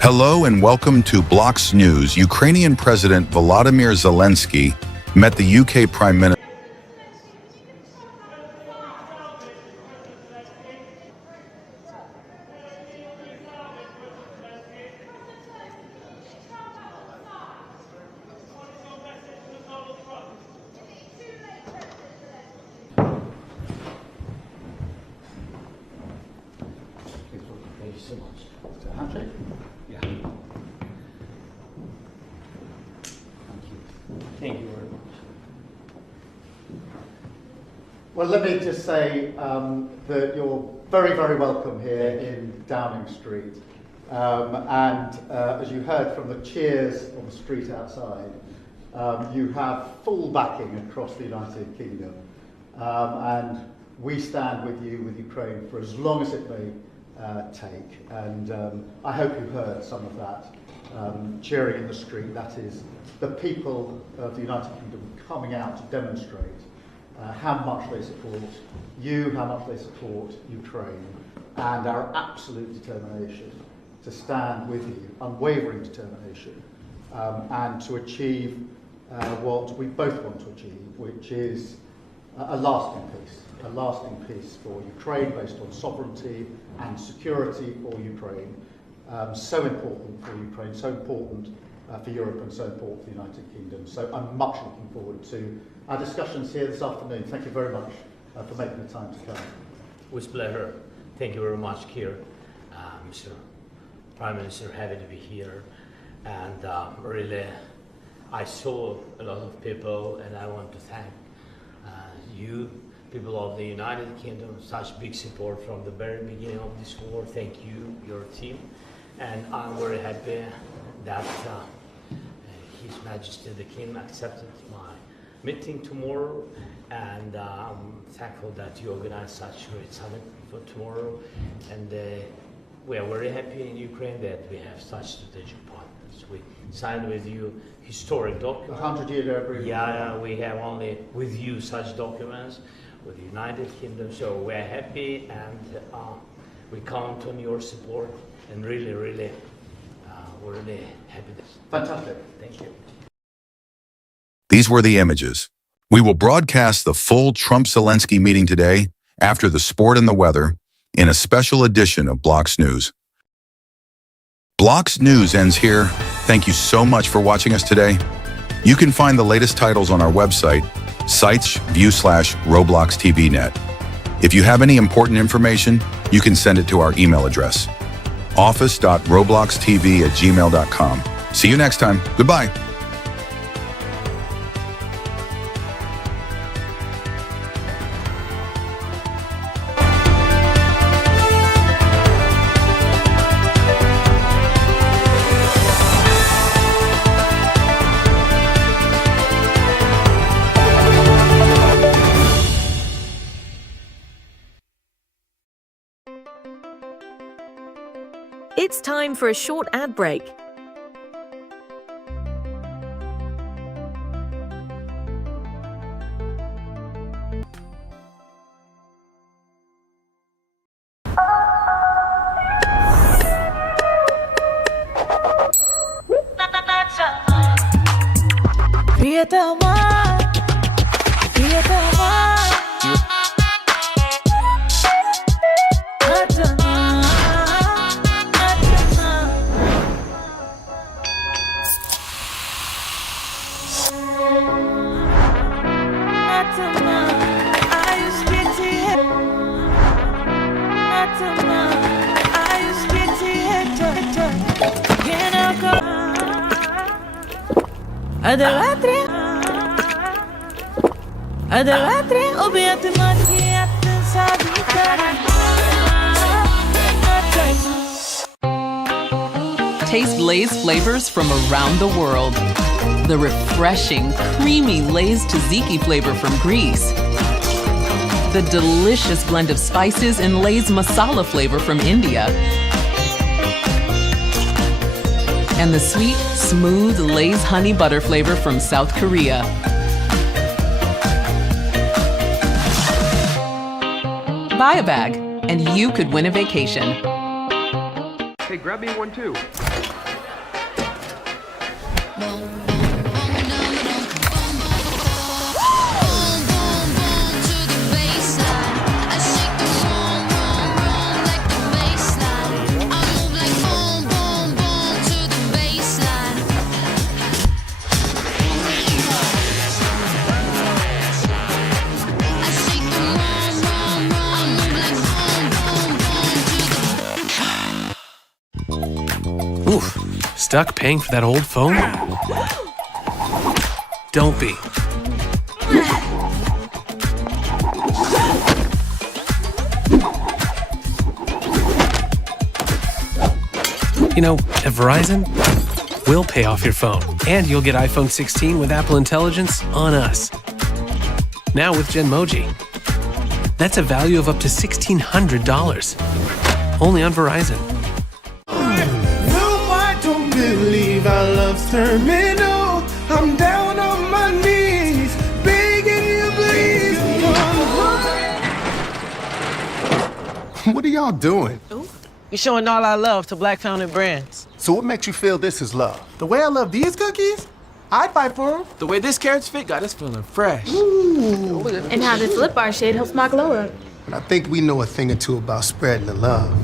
Hello and welcome to Blocks News. Ukrainian President Volodymyr Zelensky met the UK Prime Minister. Thank you so much. Handshake? Yeah. Thank you very much. Well, let me just say that you're very, very welcome here in Downing Street. As you heard from the cheers on the street outside, you have full backing across the United Kingdom. And we stand with you, with Ukraine, for as long as it may take. And I hope you heard some of that cheering in the street. That is the people of the United Kingdom coming out to demonstrate how much they support you, how much they support Ukraine, and our absolute determination to stand with you, unwavering determination, and to achieve what we both want to achieve, which is a lasting peace for Ukraine based on sovereignty and security for Ukraine. So important for Ukraine, so important for Europe, and so important for the United Kingdom. So I'm much looking forward to our discussions here this afternoon. Thank you very much for making the time to come. With pleasure. Thank you very much, Keir. Mr. Prime Minister, happy to be here. And really, I saw a lot of people, and I want to thank you, people of the United Kingdom, such big support from the very beginning of this war. Thank you, your team. And I'm very happy that His Majesty the King accepted my meeting tomorrow, and I'm thankful that you organized such a great summit for tomorrow. And we are very happy in Ukraine that we have such strategic partners. We signed with you historic documents. 100-year agreement. Yeah, we have only with you such documents with the United Kingdom, so we're happy, and we count on your support, and really, we're really happy. Fantastic. Thank you. These were the images. We will broadcast the full Trump-Zelensky meeting today after the sport and the weather in a special edition of Blocks News. Blocks News ends here. Thank you so much for watching us today. You can find the latest titles on our website, sites/view/Roblox TV net. If you have any important information, you can send it to our email address, office.robloxtv@gmail.com. See you next time. Goodbye. It's time for a short ad break. Taste Lay's flavors from around the world. The refreshing, creamy Lay's tzatziki flavor from Greece. the delicious blend of spices in Lay's masala flavor from India, and the sweet, smooth Lay's honey butter flavor from South Korea. Buy a bag, and you could win a vacation. Hey, grab me one too. Oof, stuck paying for that old phone? Don't be. You know, at Verizon, we'll pay off your phone, and you'll get iPhone 16 with Apple Intelligence on us. Now with Genmoji. That's a value of up to $1,600. Only on Verizon. Believe our love's terminal. I'm down on my knees, begging you please come home. What are y'all doing? We're showing all our love to Black founded brands. So what makes you feel this is love? The way I love these cookies, I'd fight for them. The way this carrot's fit got us feeling fresh. Ooh. And how this lip bar shade helps my glow up. I think we know a thing or two about spreading the love.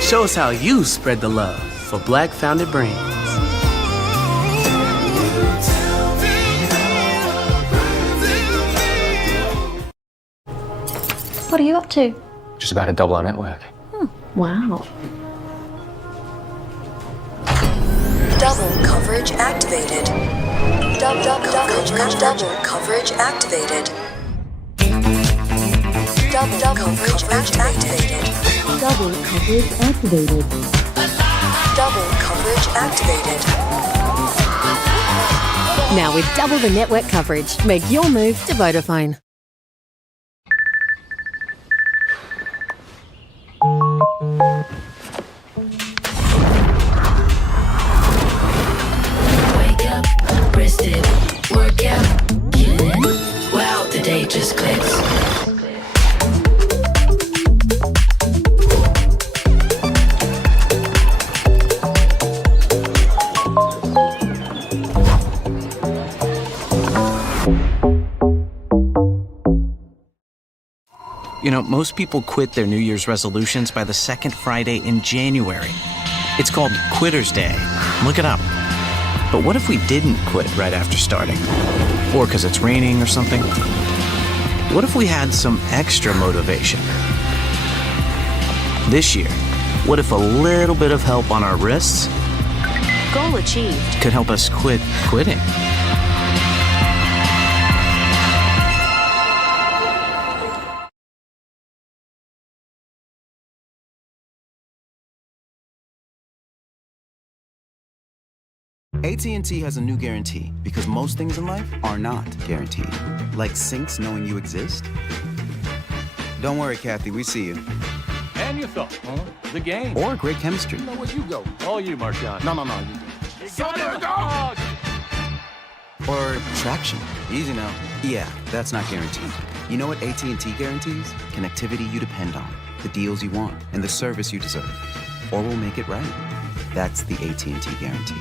Show us how you spread the love for Black founded brands. What are you up to? Just about to double our network. Wow. Double coverage activated. Double coverage activated. Double coverage activated. Double coverage activated. Double coverage activated. Now with double the network coverage, make your move to Vodafone. Wake up, rested, workout, killing it. Wow, the day just clicks. You know, most people quit their New Year's resolutions by the second Friday in January. It's called Quitter's Day. Look it up. But what if we didn't quit right after starting? Or because it's raining or something? What if we had some extra motivation? This year, what if a little bit of help on our wrists Goal achieved. could help us quit quitting? AT&T has a new guarantee because most things in life are not guaranteed. Like sinks knowing you exist. Don't worry, Kathy, we see you. And you thought, huh? The game. Or great chemistry. You know where you go. All you, Marshawn. No. Son of a dog! Or traction. Easy now. Yeah, that's not guaranteed. You know what AT&T guarantees? Connectivity you depend on, the deals you want, and the service you deserve. Or we'll make it right. That's the AT&T guarantee.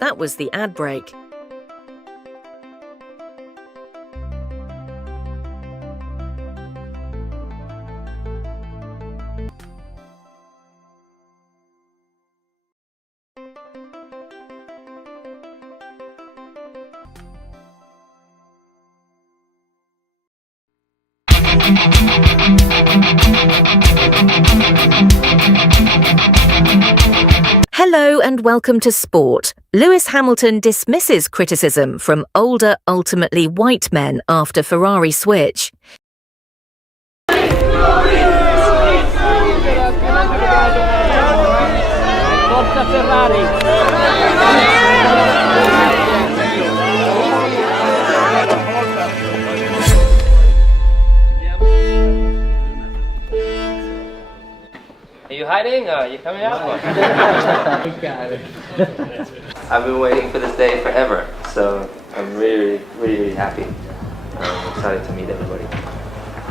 That was the ad break. Hello and welcome to Sport. Lewis Hamilton dismisses criticism from older, ultimately white men after Ferrari switch. Are you hiding? Are you coming out? I've been waiting for this day forever, so I'm really happy. I'm excited to meet everybody.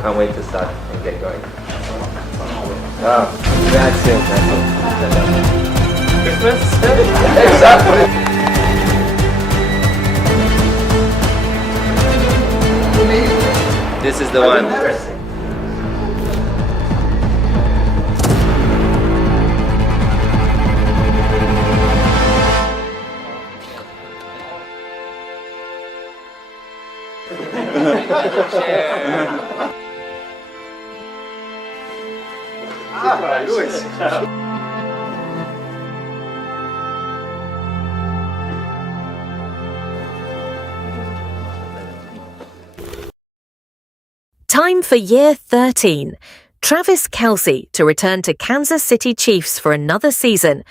Can't wait to start and get going. Oh, that's it. Christmas? Exactly. This is the one. Lewis. Time for year 13. Travis Kelce to return to Kansas City Chiefs for another season.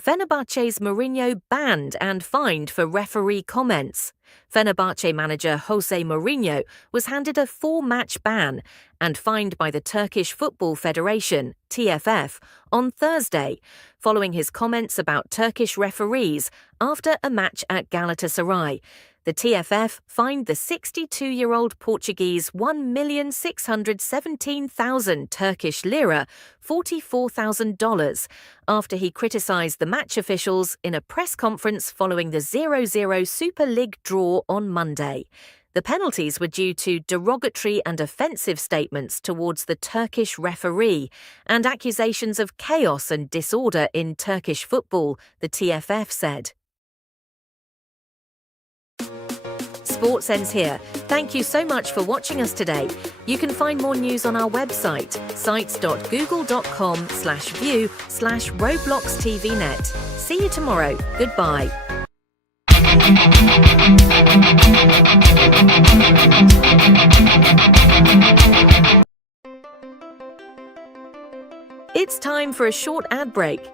Fenerbahce's Mourinho banned and fined for referee comments. Fenerbahce manager Jose Mourinho was handed a 4-match ban and fined by the Turkish Football Federation, TFF, on Thursday, following his comments about Turkish referees after a match at Galatasaray. The TFF fined the 62-year-old Portuguese 1,617,000 Turkish lira, $44,000, after he criticised the match officials in a press conference following the 0-0 Super League draw on Monday. The penalties were due to derogatory and offensive statements towards the Turkish referee and accusations of chaos and disorder in Turkish football, the TFF said. Sports ends here. Thank you so much for watching us today. You can find more news on our website, sites.google.com/view/Roblox TV net. See you tomorrow. Goodbye. It's time for a short ad break.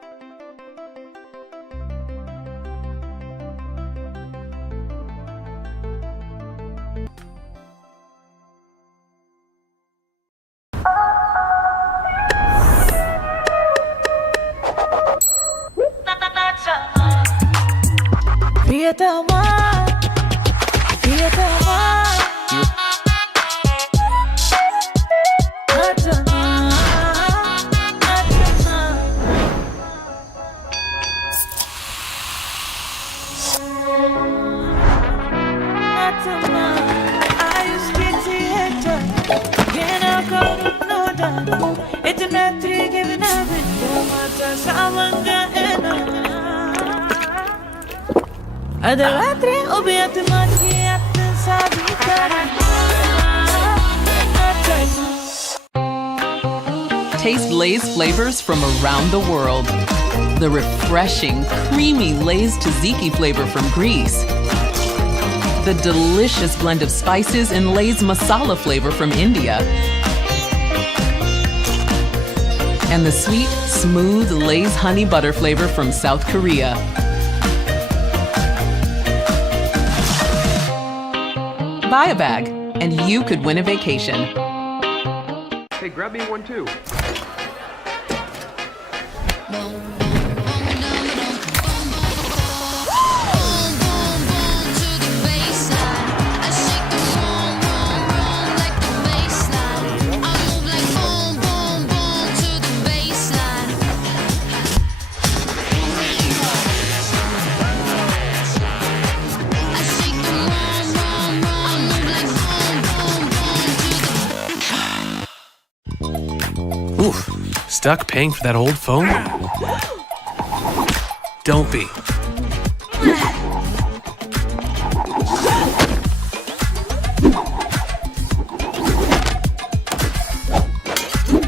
Taste Lay's flavors from around the world. The refreshing, creamy Lay's tzatziki flavor from Greece. The delicious blend of spices in Lay's masala flavor from India. And the sweet, smooth Lay's honey butter flavor from South Korea. Buy a bag, and you could win a vacation. Hey, grab me one too. Oof, stuck paying for that old phone? Don't be.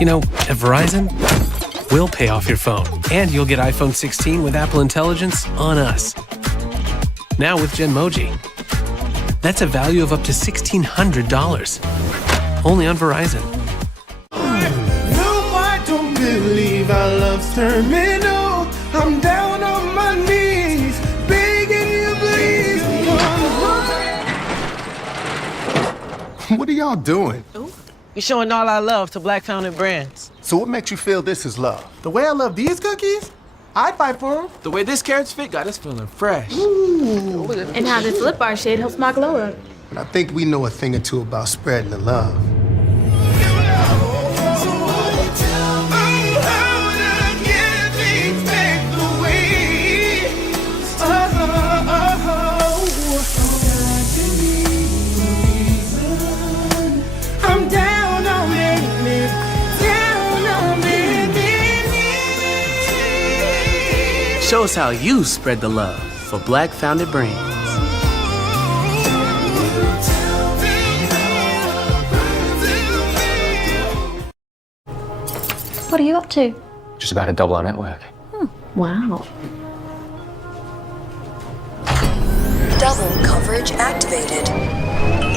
You know, at Verizon, We'll pay off your phone, and you'll get iPhone 16 with Apple Intelligence on us. Now with Genmoji. That's a value of up to $1,600. Only on Verizon. No, I don't believe our love's terminal. I'm down on my knees, begging you, please come home. What are y'all doing? We're showing all our love to Black-founded brands. So what makes you feel this is love? The way I love these cookies, I'd fight for them. The way this carrot's fit got us feeling fresh. Ooh. And how this lip bar shade helps my glow up. And I think we know a thing or two about spreading the love. Show us how you spread the love for Black-founded brands. What are you up to? Just about to double our network. Wow. Double coverage activated.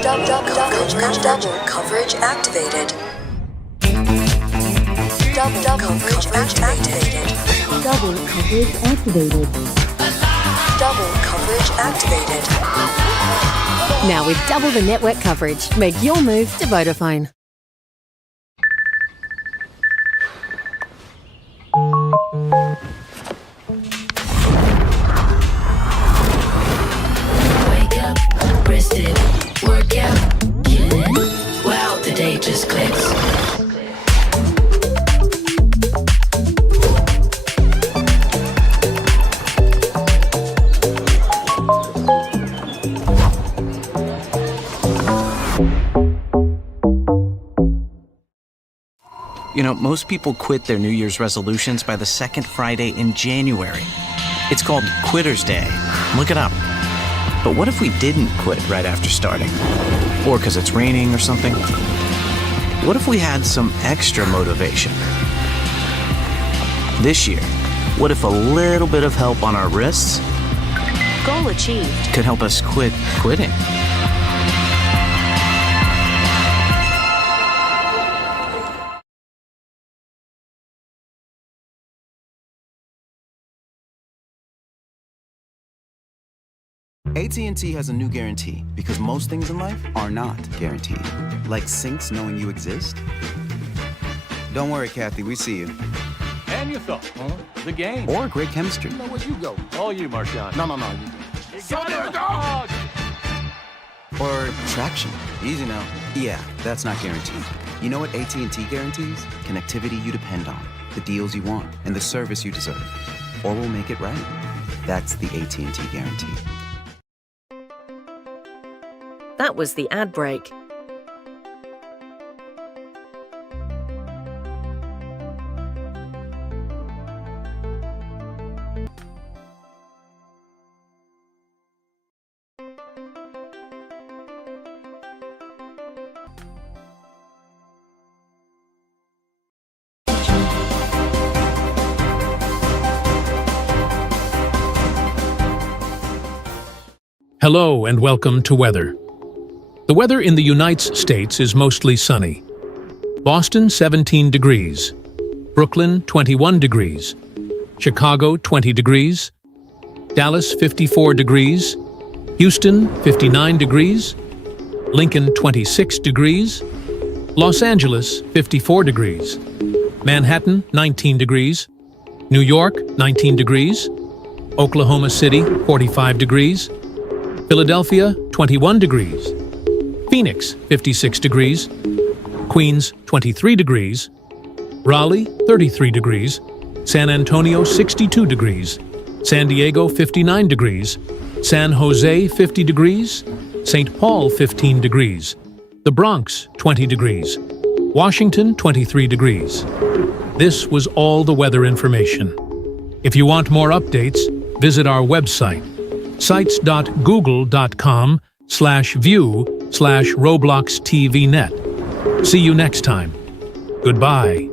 Double coverage activated. Double coverage activated. Double coverage activated. Double coverage activated. Now with double the network coverage, make your move to Vodafone. Wake up, rested, workout, killing. Wow, the day just clicks. You know, most people quit their New Year's resolutions by the second Friday in January. It's called Quitter's Day. Look it up. But what if we didn't quit right after starting? Or because it's raining or something? What if we had some extra motivation? This year, what if a little bit of help on our wrists Goal achieved. could help us quit quitting? AT&T has a new guarantee because most things in life are not guaranteed. Like sinks knowing you exist. Don't worry, Kathy, we see you. And you thought, the game. Or great chemistry. You know what, you go. All you, Marchand. No, you do. Son of a dog! Or traction. Easy now. Yeah, that's not guaranteed. You know what AT&T guarantees? Connectivity you depend on, the deals you want, and the service you deserve. Or we'll make it right. That's the AT&T guarantee. That was the ad break. Hello and welcome to weather. The weather in the United States is mostly sunny. Boston 17 degrees, Brooklyn 21 degrees, Chicago 20 degrees, Dallas 54 degrees, Houston 59 degrees, Lincoln 26 degrees, Los Angeles 54 degrees, Manhattan 19 degrees, New York 19 degrees, Oklahoma City 45 degrees, Philadelphia 21 degrees, Phoenix 56 degrees, Queens 23 degrees, Raleigh 33 degrees, San Antonio 62 degrees, San Diego 59 degrees, San Jose 50 degrees, St. Paul 15 degrees, the Bronx 20 degrees, Washington 23 degrees. This was all the weather information. If you want more updates, visit our website, sites.google.com/view/Roblox TV net. See you next time. Goodbye.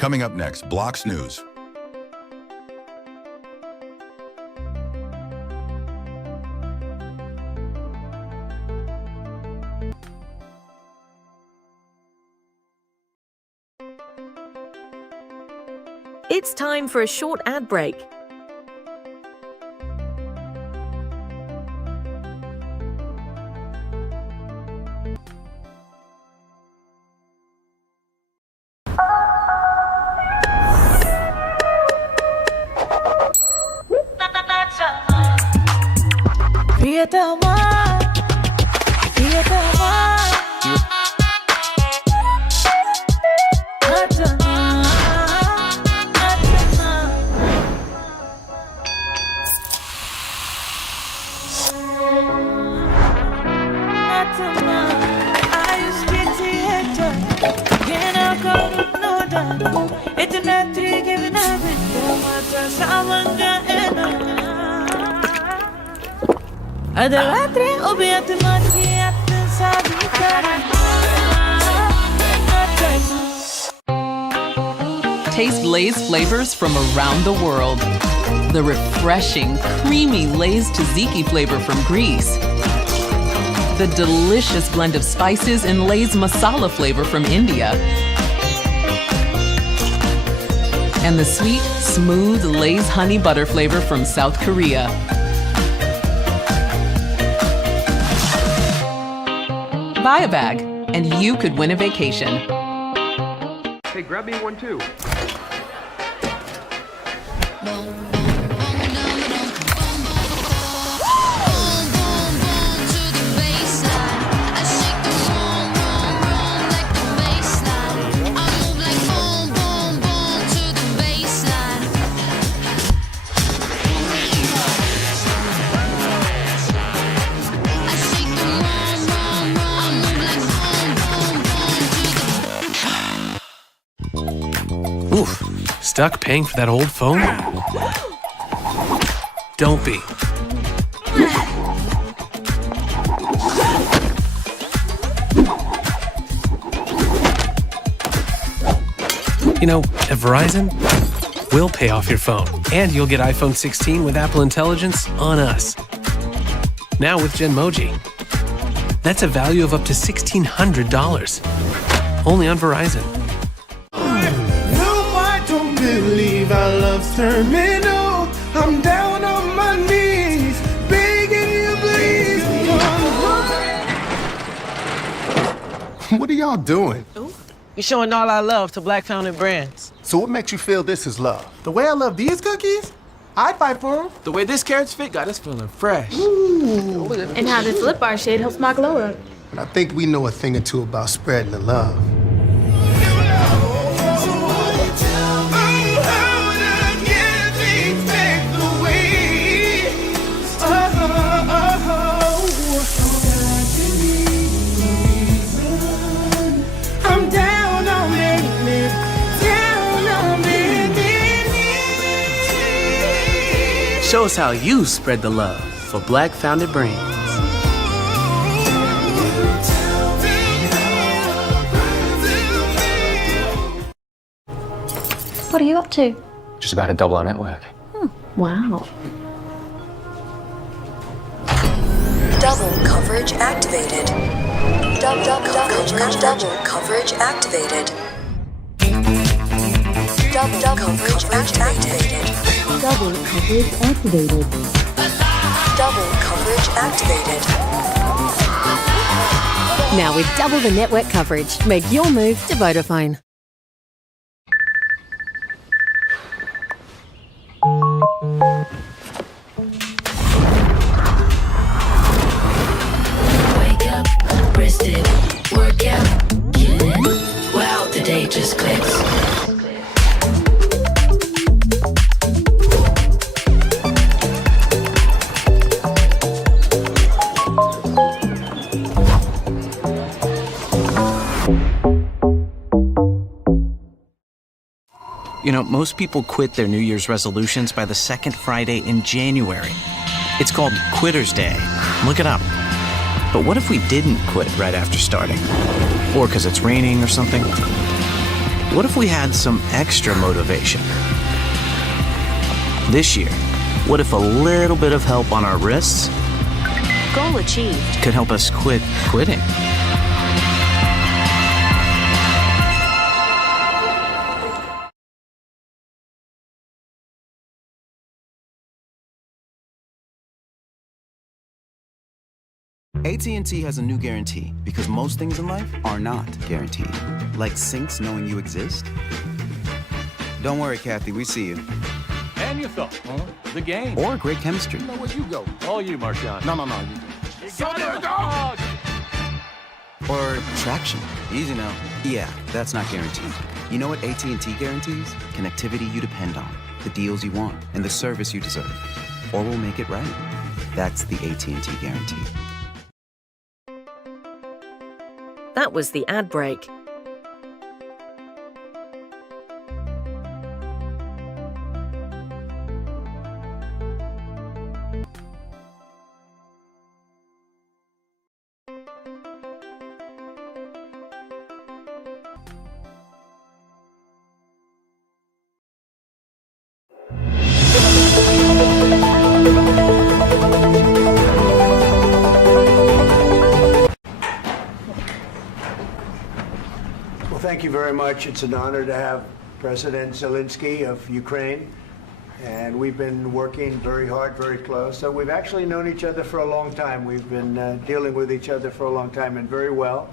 Coming up next, Blocks News. It's time for a short ad break. Taste Lay's flavors from around the world. The refreshing, creamy Lay's tzatziki flavor from Greece. The delicious blend of spices in Lay's masala flavor from India. And the sweet, smooth Lay's honey butter flavor from South Korea. Buy a bag, and you could win a vacation. Hey, grab me one too. Oof, stuck paying for that old phone? Don't be. You know, at Verizon, we'll pay off your phone, and you'll get iPhone 16 with Apple Intelligence on us. Now with Genmoji. That's a value of up to $1,600. Only on Verizon. Don't believe our love's terminal. I'm down on my knees, begging you please come. What are y'all doing? We're showing all our love to Black founded brands. So what makes you feel this is love? The way I love these cookies, I'd fight for them. The way this carrot's fit got us feeling fresh. Ooh. And how this lip bar shade helps my glow up. I think we know a thing or two about spreading the love. Show us how you spread the love for Black founded brands. What are you up to? Just about to double our network. Wow. Double coverage activated. Double coverage activated. Double coverage activated. Double coverage activated. Double coverage activated. Now with double the network coverage, make your move to Vodafone. Wake up, rested, workout, killing. Wow, the day just clicks. You know, most people quit their New Year's resolutions by the second Friday in January. It's called Quitter's Day. Look it up. But what if we didn't quit right after starting? Or because it's raining or something? what if we had some extra motivation? This year, what if a little bit of help on our wrists Goal achieved. could help us quit quitting? AT&T has a new guarantee because most things in life are not guaranteed. Like sinks knowing you exist. Don't worry, Kathy, we see you. And you thought, huh? The game. Or great chemistry. You know where you go. All you, Marchand. No. You got it, dog! Or traction. Easy now. Yeah, that's not guaranteed. You know what AT&T guarantees? Connectivity you depend on, the deals you want, and the service you deserve. Or we'll make it right. That's the AT&T guarantee. That was the ad break. Thank you very much. It's an honor to have President Zelensky of Ukraine. And we've been working very hard, very close. So we've actually known each other for a long time. We've been dealing with each other for a long time and very well.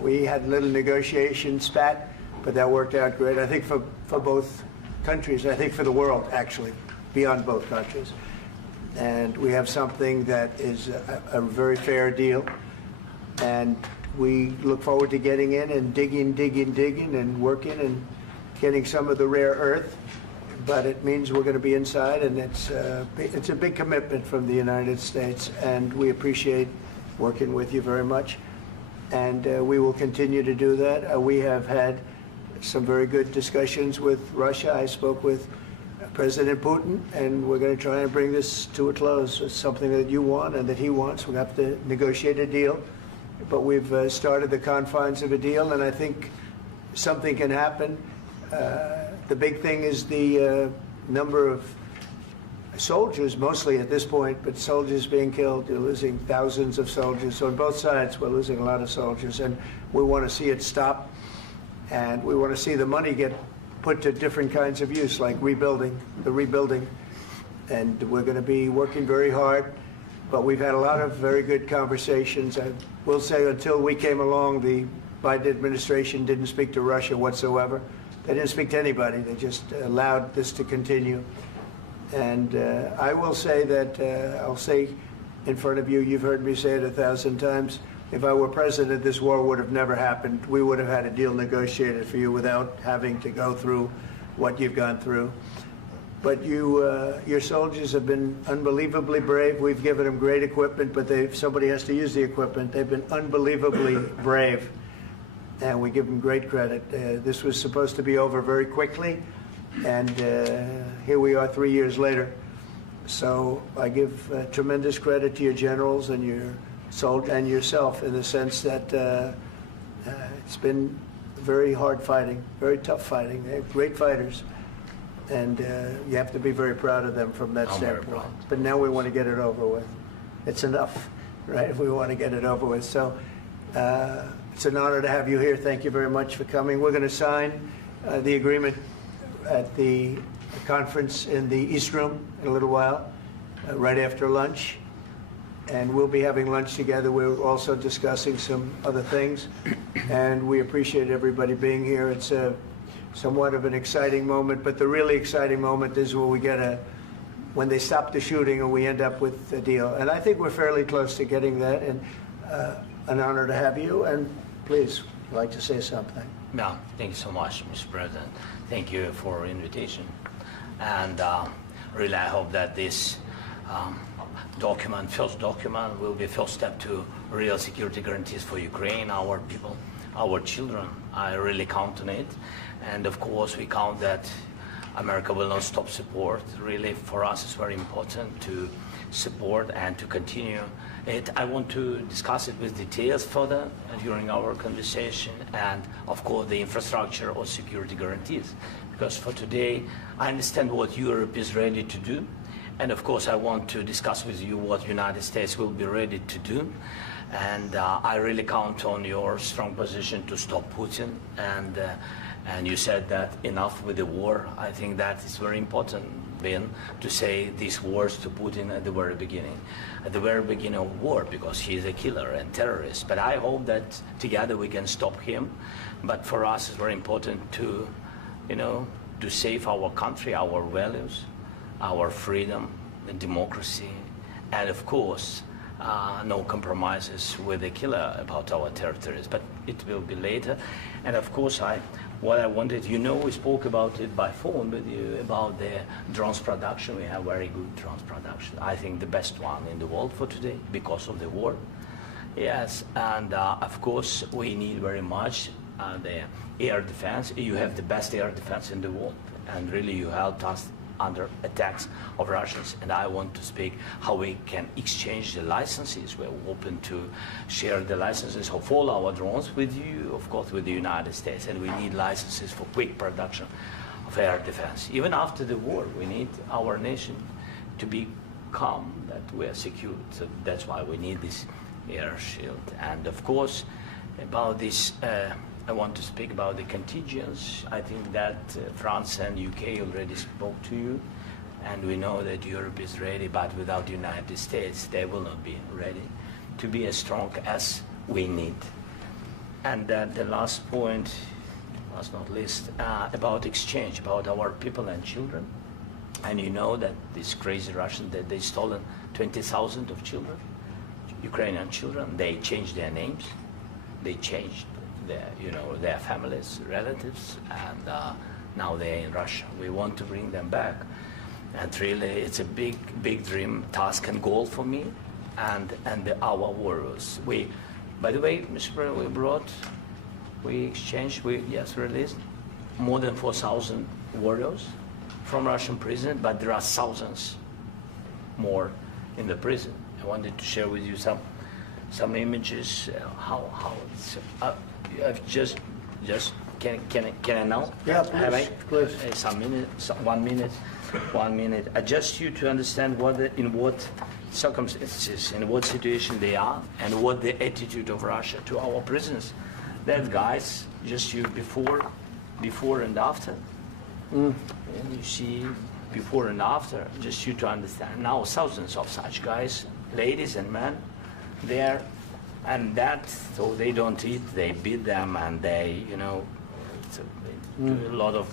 We had a little negotiation spat, but that worked out great. I think for both countries, I think for the world, actually, beyond both countries. And we have something that is a very fair deal. And we look forward to getting in and digging and working and getting some of the rare earth. But it means we're going to be inside, and it's a big commitment from the United States, and we appreciate working with you very much. And we will continue to do that. We have had some very good discussions with Russia. I spoke with President Putin, and we're going to try and bring this to a close. It's something that you want and that he wants. We have to negotiate a deal. But we've started the confines of a deal, and I think something can happen. The big thing is the number of soldiers, mostly at this point, but soldiers being killed. You're losing thousands of soldiers. So on both sides, we're losing a lot of soldiers, and we want to see it stop. And we want to see the money get put to different kinds of use, like rebuilding. And we're going to be working very hard. But we've had a lot of very good conversations. I will say until we came along, the Biden administration didn't speak to Russia whatsoever. They didn't speak to anybody. They just allowed this to continue. And I will say that, I'll say in front of you, you've heard me say it 1,000 times, if I were president, this war would have never happened. We would have had a deal negotiated for you without having to go through what you've gone through. But your soldiers have been unbelievably brave. We've given them great equipment, but somebody has to use the equipment. They've been unbelievably brave, and we give them great credit. This was supposed to be over very quickly, and here we are 3 years later. So I give tremendous credit to your generals and your soldiers and yourself in the sense that it's been very hard fighting, very tough fighting. They're great fighters. And you have to be very proud of them from that standpoint. But now we want to get it over with. It's enough, right? We want to get it over with. So it's an honor to have you here. Thank you very much for coming. We're going to sign the agreement at the conference in the East Room in a little while, right after lunch. And we'll be having lunch together. We're also discussing some other things. And we appreciate everybody being here. It's somewhat of an exciting moment, but the really exciting moment is when we when they stop the shooting and we end up with a deal. And I think we're fairly close to getting that, and an honor to have you. And please, I'd like to say something. Yeah, thank you so much, Mr. President. Thank you for your invitation. And really, I hope that this first document, will be first step to real security guarantees for Ukraine, our people, our children. I really count on it. And of course, we count that America will not stop support. Really, for us, it's very important to support and to continue it. I want to discuss it with details further during our conversation, and of course the infrastructure or security guarantees. Because for today, I understand what Europe is ready to do, and of course I want to discuss with you what United States will be ready to do. And I really count on your strong position to stop Putin. And you said that enough with the war. I think that is very important, Ben, to say these words to Putin at the very beginning of war, because he is a killer and terrorist. But I hope that together we can stop him. But for us, it's very important to, to save our country, our values, our freedom, and democracy, and of course, no compromises with the killer about our territories, but it will be later. And of course, what I wanted, we spoke about it by phone with you, about the drones production. We have very good drones production. I think the best one in the world for today, because of the war. Yes, and of course, we need very much the air defense. You have the best air defense in the world, and really you helped us under attacks of Russians. And I want to speak how we can exchange the licenses. We're open to share the licenses of all our drones with you, of course, with the United States. And we need licenses for quick production of air defense. Even after the war, we need our nation to be calm, that we are secure. So that's why we need this air shield. And of course, about this, I want to speak about the contingents. I think that France and UK already spoke to you, and we know that Europe is ready, but without the United States, they will not be ready to be as strong as we need. And the last point, last not least, about exchange, about our people and children. And you know that these crazy Russians, that they stolen 20,000 of children, Ukrainian children. They changed their names, they changed their families, relatives, and now they're in Russia. We want to bring them back, and really it's a big dream, task and goal for me and our warriors. By the way, Mr. President, we released more than 4,000 warriors from Russian prison, but there are thousands more in the prison. I wanted to share with you some images, how it's, I've just can I now? Yeah, please. Some minutes, 1 minute. Just you to understand in what circumstances, in what situation they are, and what the attitude of Russia to our prisoners. That guys, just you before and after. And you see before and after, just you to understand. Now thousands of such guys, ladies and men, there. And that, so they don't eat, they beat them, and they, they do a lot of,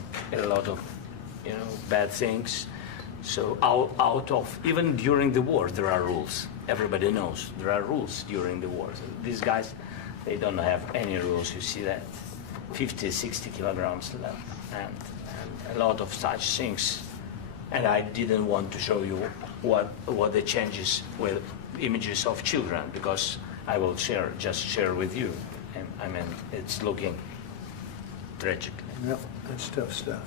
bad things. So out of, even during the war, there are rules. Everybody knows there are rules during the war. So these guys, they don't have any rules. You see that, 50, 60 kilograms left, and a lot of such things. And I didn't want to show you what the changes with images of children, because I will just share with you. And I mean, it's looking tragic. Yep, that's tough stuff.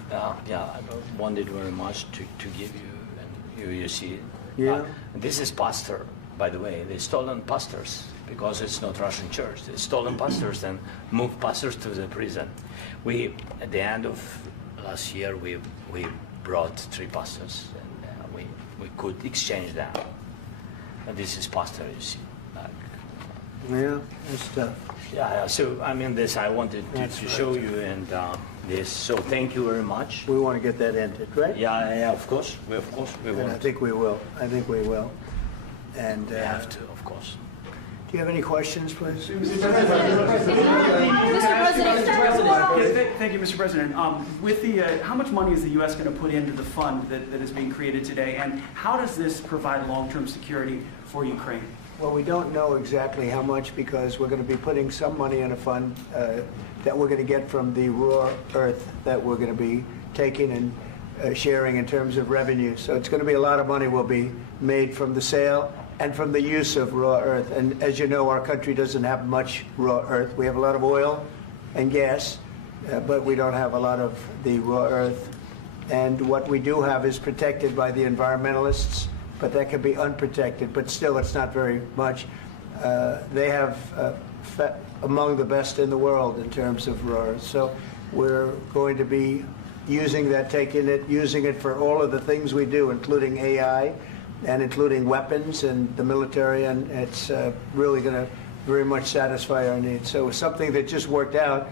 Yeah, I wanted very much to give you, and you see. Yeah. This is pastor, by the way. They stolen pastors, because it's not Russian church. They stolen pastors and moved pastors to the prison. At the end of last year, we brought 3 pastors, and we could exchange them. And this is pastor, you see. Yeah, that's tough. Yeah, so I mean, this I wanted to show you, and this. So thank you very much. We want to get that ended, right? Yeah, of course. We And want. I think we will. And We have to, of course. Do you have any questions, please? Thank you, Mr. President. With the, how much money is the U.S. going to put into the fund that is being created today, and how does this provide long-term security for Ukraine? Well, we don't know exactly how much, because we're going to be putting some money in a fund that we're going to get from the raw earth that we're going to be taking and sharing in terms of revenue. So it's going to be a lot of money will be made from the sale and from the use of raw earth. And as you know, our country doesn't have much raw earth. We have a lot of oil and gas, but we don't have a lot of the raw earth. And what we do have is protected by the environmentalists, but that can be unprotected. But still, it's not very much. They have among the best in the world in terms of rare earths. So we're going to be using that, using it for all of the things we do, including AI and including weapons and the military, and it's really going to very much satisfy our needs. So it's something that just worked out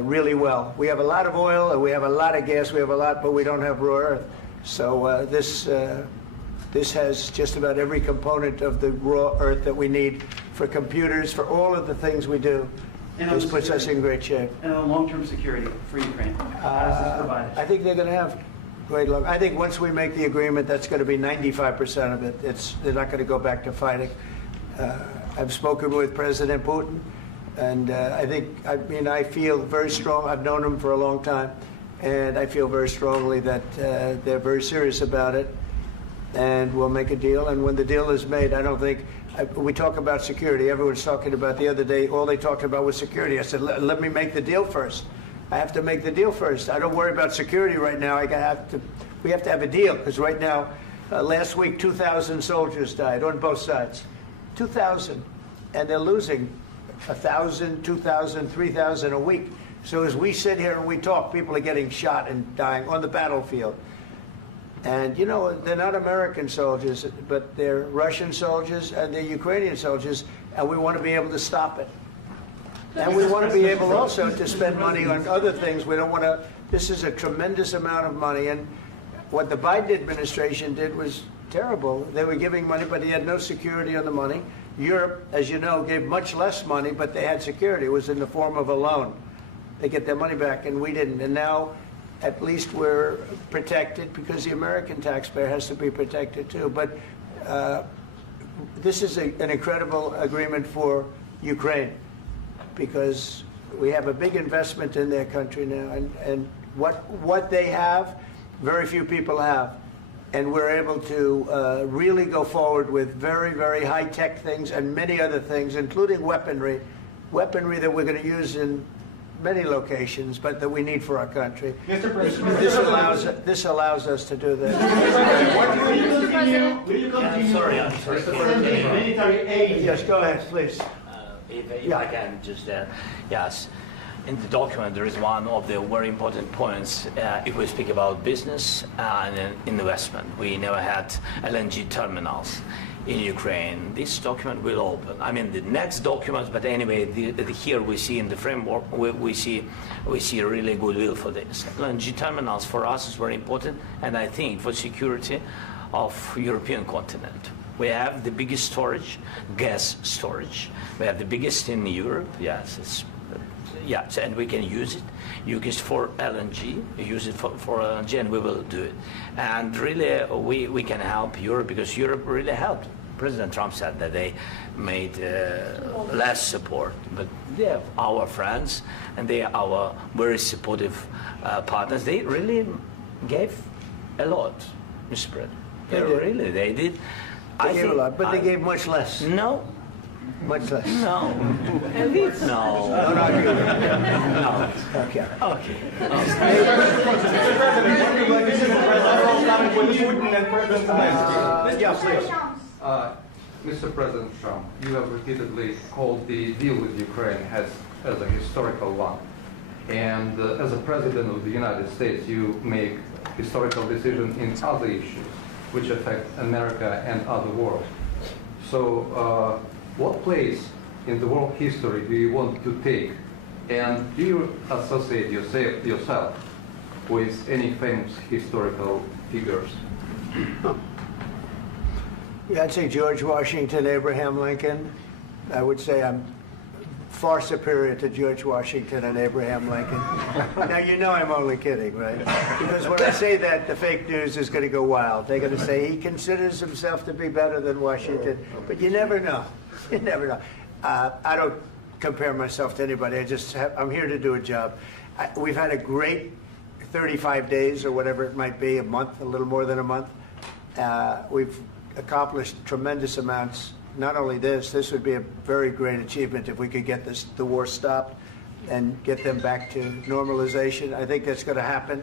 really well. We have a lot of oil, and we have a lot of gas, we have a lot, but we don't have raw earth. So this has just about every component of the raw earth that we need for computers, for all of the things we do. This puts us in great shape. And on long-term security for Ukraine, how does this provide it? I think they're going to have great luck. I think once we make the agreement, that's going to be 95% of it. They're not going to go back to fighting. I've spoken with President Putin, and I feel very strong. I've known him for a long time, and I feel very strongly that they're very serious about it, and we'll make a deal. And when the deal is made, I don't think we talk about security. Everyone's talking about the other day. All they talked about was security. I said, let me make the deal first. I have to make the deal first. I don't worry about security right now. We have to have a deal, because right now, last week, 2,000 soldiers died on both sides. 2,000, and they're losing 1,000, 2,000, 3,000 a week. So as we sit here and we talk, people are getting shot and dying on the battlefield. And you know, they're not American soldiers, but they're Russian soldiers and they're Ukrainian soldiers, and we want to be able to stop it. And we want to be able also to spend money on other things. We don't want to, this is a tremendous amount of money, and what the Biden administration did was terrible. They were giving money, but he had no security on the money. Europe, as you know, gave much less money, but they had security. It was in the form of a loan. They get their money back, and we didn't. And now, at least we're protected, because the American taxpayer has to be protected too. But this is an incredible agreement for Ukraine, because we have a big investment in their country now, and what they have, very few people have. And we're able to really go forward with very, very high-tech things and many other things, including weaponry that we're going to use in many locations, but that we need for our country. Mr. President, this allows us to do that. Will you continue? I'm sorry. Military aid. Yes, go ahead, please. If I can just, yes. In the document, there is one of the very important points. If we speak about business and investment, we never had LNG terminals in Ukraine. This document will open. I mean, the next document, but anyway, here we see in the framework, we see really goodwill for this. LNG terminals for us is very important, and I think for security of European continent. We have the biggest storage, gas storage. We have the biggest in Europe. Yes, yes, and we can use it. Use it for LNG. Use it for LNG, and we will do it. And really, we can help Europe, because Europe really helped. President Trump said that they made less support, but they are our friends, and they are our very supportive partners. They really gave a lot, Mr. President. They did. They gave a lot, but they gave much less. No. Much less. No. No. No. Okay. Okay. Mr. President Trump, you have repeatedly called the deal with Ukraine as a historical one. And as a President of the United States, you make historical decisions in other issues which affect America and other world. So what place in the world history do you want to take? And do you associate yourself with any famous historical figures? Yeah, I'd say George Washington, Abraham Lincoln. I would say I'm far superior to George Washington and Abraham Lincoln. Now, you know I'm only kidding, right? Because when I say that, the fake news is going to go wild. They're going to say he considers himself to be better than Washington. But you never know. You never know. I don't compare myself to anybody. I'm here to do a job. We've had a great 35 days or whatever it might be, a month, a little more than a month. We've accomplished tremendous amounts. Not only this would be a very great achievement if we could get the war stopped and get them back to normalization. I think that's going to happen.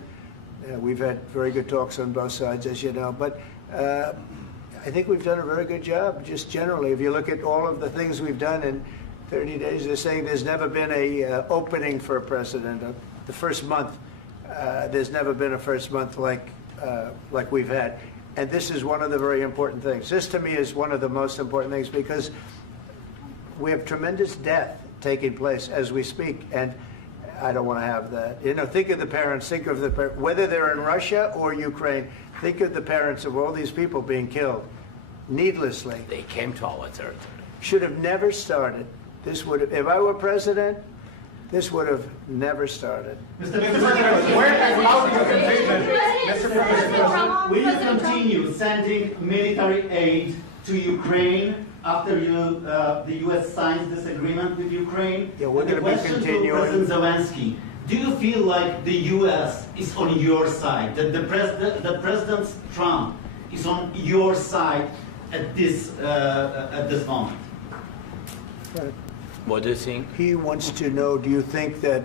We've had very good talks on both sides, as you know, but I think we've done a very good job, just generally. If you look at all of the things we've done in 30 days, they're saying there's never been a opening for a president. The first month, there's never been a first month like we've had. And this is one of the very important things. This, to me, is one of the most important things because we have tremendous death taking place as we speak, and I don't want to have that. You know, think of the parents, whether they're in Russia or Ukraine, think of the parents of all these people being killed needlessly. They came to our territory. Should have never started. This would have, if I were president, this would have never started. Mr. President, will you continue sending military aid to Ukraine after the U.S. signs this agreement with Ukraine? Yeah, we're going to be continuing. To President Zelensky, do you feel like the U.S. is on your side, that the President Trump is on your side at this moment? What do you think? He wants to know, do you think that,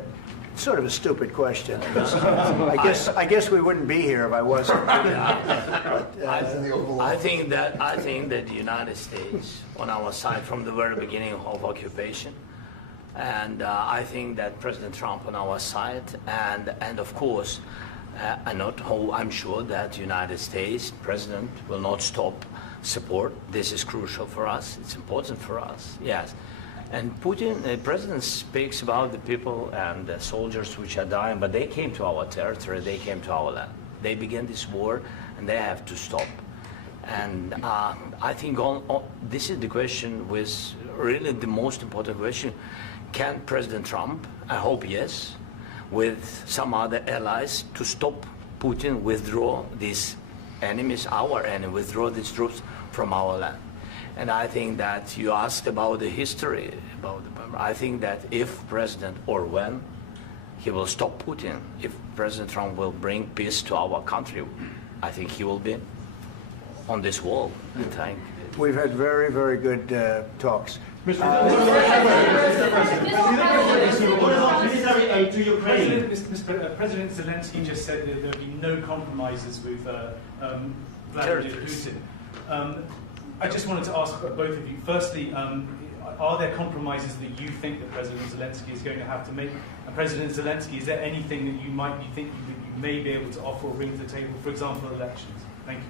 sort of a stupid question. I guess we wouldn't be here if I wasn't. I think that the United States on our side from the very beginning of occupation, and I think that President Trump on our side, and of course, I'm sure that the United States President will not stop support. This is crucial for us. It's important for us. Yes. And Putin, the president speaks about the people and the soldiers which are dying, but they came to our territory, they came to our land. They began this war, and they have to stop. And I think this is the question, with really the most important question. Can President Trump, I hope yes, with some other allies, to stop Putin, withdraw these enemies, our enemy, withdraw these troops from our land? And I think that you asked about the history, I think that if President, or when, he will stop Putin, if President Trump will bring peace to our country, I think he will be on this wall. We've had very, very good talks. Mr. President, to Ukraine. President Zelensky just said that there would be no compromises with Vladimir Putin. I just wanted to ask both of you, firstly, are there compromises that you think that President Zelensky is going to have to make? And President Zelensky, is there anything that you might be thinking that you may be able to offer or bring to the table, for example, elections? Thank you.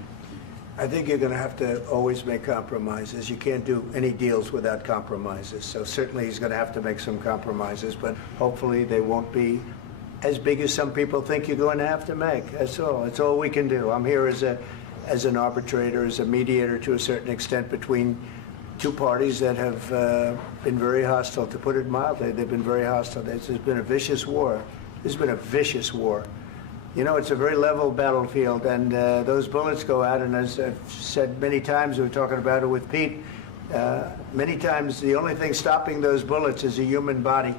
I think you're going to have to always make compromises. You can't do any deals without compromises. So certainly he's going to have to make some compromises, but hopefully they won't be as big as some people think you're going to have to make. That's all. That's all we can do. I'm here as an arbitrator, as a mediator to a certain extent between two parties that have been very hostile, to put it mildly. They've been very hostile. There's been a vicious war. There's been a vicious war. You know, it's a very level battlefield, and those bullets go out, and as I've said many times, we were talking about it with Pete, many times the only thing stopping those bullets is a human body.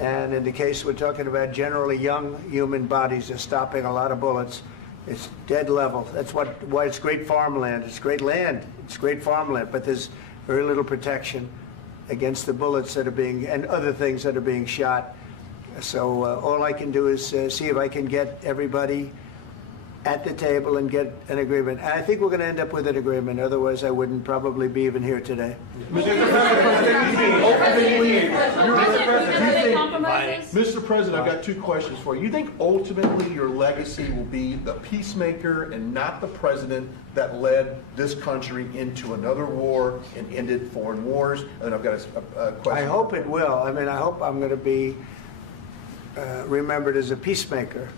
And in the case we're talking about, generally young human bodies are stopping a lot of bullets. It's dead level. That's why it's great farmland. It's great land. It's great farmland, but there's very little protection against the bullets that are being, and other things that are being shot. So all I can do is see if I can get everybody at the table and get an agreement. And I think we're going to end up with an agreement. Otherwise, I wouldn't probably be even here today. Mr. President, I've got two questions for you. You think ultimately your legacy will be the peacemaker and not the president that led this country into another war and ended foreign wars? And I've got a question. I hope it will. I mean, I hope I'm going to be remembered as a peacemaker.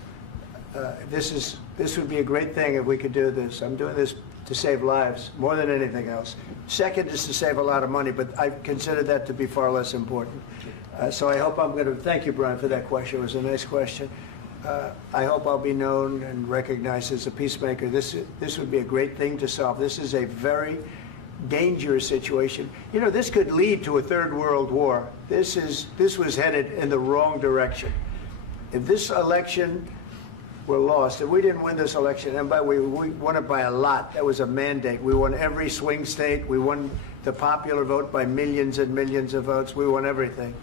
This would be a great thing if we could do this. I'm doing this to save lives more than anything else. Second is to save a lot of money, but I consider that to be far less important. So I hope I'm going to, thank you, Brian, for that question. It was a nice question. I hope I'll be known and recognized as a peacemaker. This would be a great thing to solve. This is a very dangerous situation. You know, this could lead to a third world war. This was headed in the wrong direction. If this election were lost, if we didn't win this election, and we won it by a lot, that was a mandate. We won every swing state. We won the popular vote by millions and millions of votes. We won everything.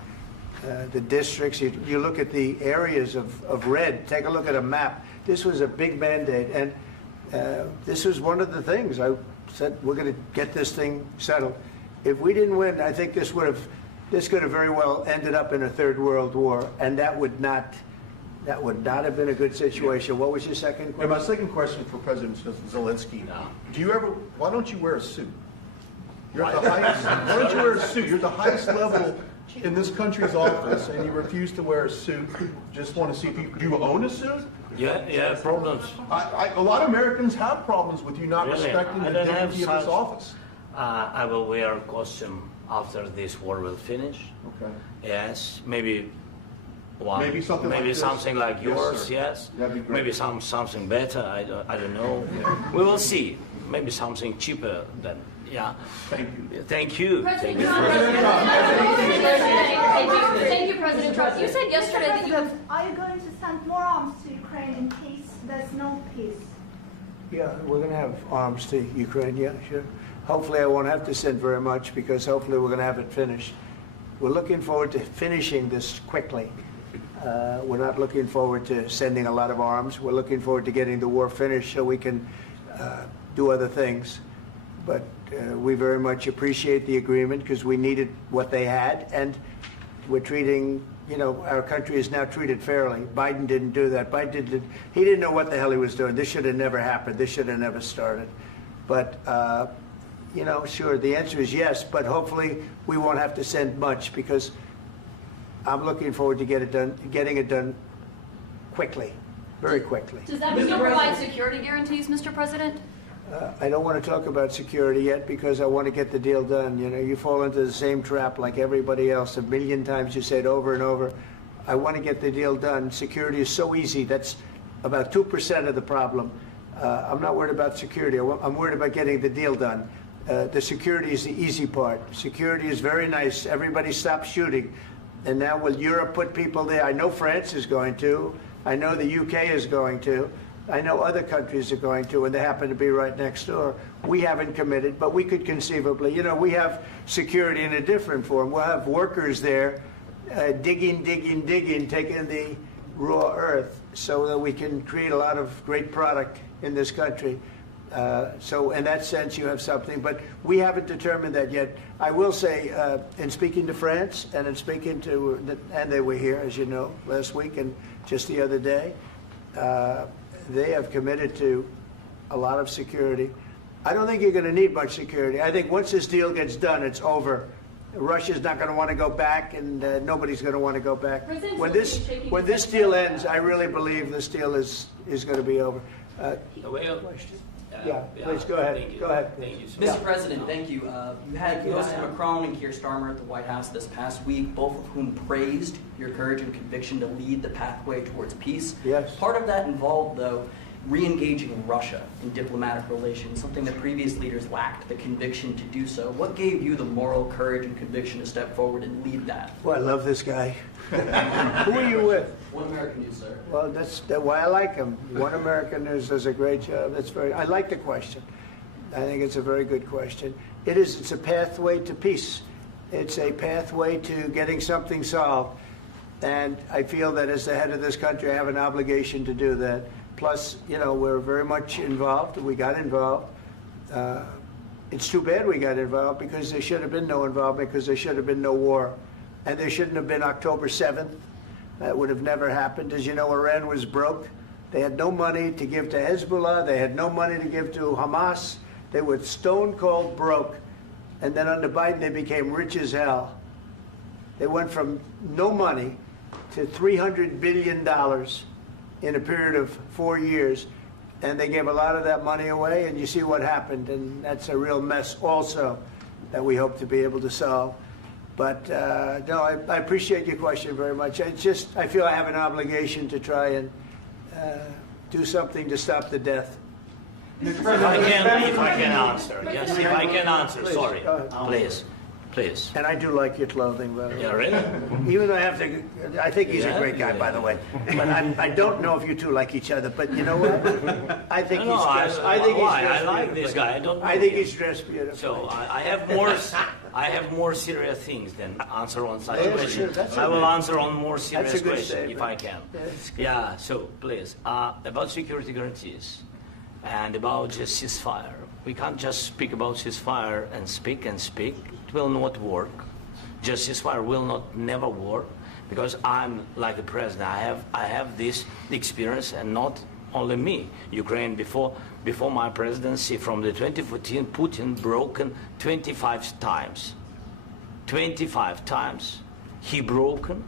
The districts, you look at the areas of red, take a look at a map. This was a big mandate, and this was one of the things I said, we're going to get this thing settled. If we didn't win, I think this could have very well ended up in a third world war, and that would not have been a good situation. What was your second question? And my second question for President Zelensky: why don't you wear a suit? You're at the highest. Why don't you wear a suit? You're at the highest level in this country's office, and you refuse to wear a suit. Just want to see if do you own a suit? Yeah, problems. A lot of Americans have problems with you not respecting the dignity of this office. I will wear a costume after this war will finish. Okay. Yes, maybe one. Maybe something like this. Something like yours. Sir. Yes. That'd be great. Maybe something better. I don't know. We will see. Maybe something cheaper than. Yeah. Thank you. Thank you. President Trump. Thank you, President Trump. You said yesterday that you have. Are you going to send more arms to Ukraine in case there's no peace? Yeah, we're going to have arms to Ukraine. Yeah, sure. Hopefully, I won't have to send very much because hopefully we're going to have it finished. We're looking forward to finishing this quickly. We're not looking forward to sending a lot of arms. We're looking forward to getting the war finished so we can do other things. But we very much appreciate the agreement because we needed what they had, and we're treating, our country is now treated fairly. Biden didn't do that. He didn't know what the hell he was doing. This should have never happened. This should have never started. But, sure, the answer is yes, but hopefully we won't have to send much because I'm looking forward to getting it done quickly, very quickly. Does that mean you'll provide security guarantees, Mr. President? I don't want to talk about security yet because I want to get the deal done. You fall into the same trap like everybody else. A million times you say it over and over. I want to get the deal done. Security is so easy. That's about 2% of the problem. I'm not worried about security. I'm worried about getting the deal done. The security is the easy part. Security is very nice. Everybody stops shooting. And now will Europe put people there? I know France is going to. I know the UK is going to. I know other countries are going to, and they happen to be right next door. We haven't committed, but we could conceivably. We have security in a different form. We'll have workers there digging, taking the raw earth so that we can create a lot of great product in this country. So in that sense, you have something, but we haven't determined that yet. I will say, in speaking to France and in speaking to, and they were here, as you know, last week and just the other day, they have committed to a lot of security. I don't think you're going to need much security. I think once this deal gets done, it's over. Russia's not going to want to go back, and nobody's going to want to go back. When this deal ends, I really believe this deal is going to be over. Yeah, please go ahead. Go ahead. Mr. President, thank you. You had President Macron and Keir Starmer at the White House this past week, both of whom praised your courage and conviction to lead the pathway towards peace. Yes. Part of that involved, though, re-engaging Russia in diplomatic relations, something that previous leaders lacked the conviction to do so. What gave you the moral courage and conviction to step forward and lead that? Well, I love this guy. Who are you with? One American News, sir. Well, that's why I like him. One American News does a great job. I like the question. I think it's a very good question. It's a pathway to peace. It's a pathway to getting something solved. And I feel that as the head of this country, I have an obligation to do that. Plus, we're very much involved. We got involved. It's too bad we got involved because there should have been no involvement because there should have been no war. And there shouldn't have been October 7th. That would have never happened. As you know, Iran was broke. They had no money to give to Hezbollah. They had no money to give to Hamas. They were stone cold broke. And then under Biden, they became rich as hell. They went from no money to $300 billion in a period of 4 years. And they gave a lot of that money away, and you see what happened. And that's a real mess also that we hope to be able to solve. But no, I appreciate your question very much. I feel I have an obligation to try and do something to stop the death. If I can answer, yes, if I can answer, sorry, please. Please. And I do like your clothing, by the way. Yeah, really? Even though I think he's a Yeah, great guy, yeah. by the way. But I don't know if you two like each other. But you know what? I think he's dressed. I think he's why? dressed I like beautifully. this guy. I don't know I think him. he's dressed beautifully. So I have more. I have more serious things than answer on such Yeah, questions. sure, that's I will okay. answer on more serious That's a good questions if I statement. can. Yeah, that's good. Yeah. So please, about security guarantees and about just ceasefire. We can't just speak about ceasefire and speak and speak. It will not work. Just ceasefire will not never work because I'm like the president. I have this experience, and not only me. Ukraine before my presidency, from the 2014, Putin broken 25 times. 25 times he broken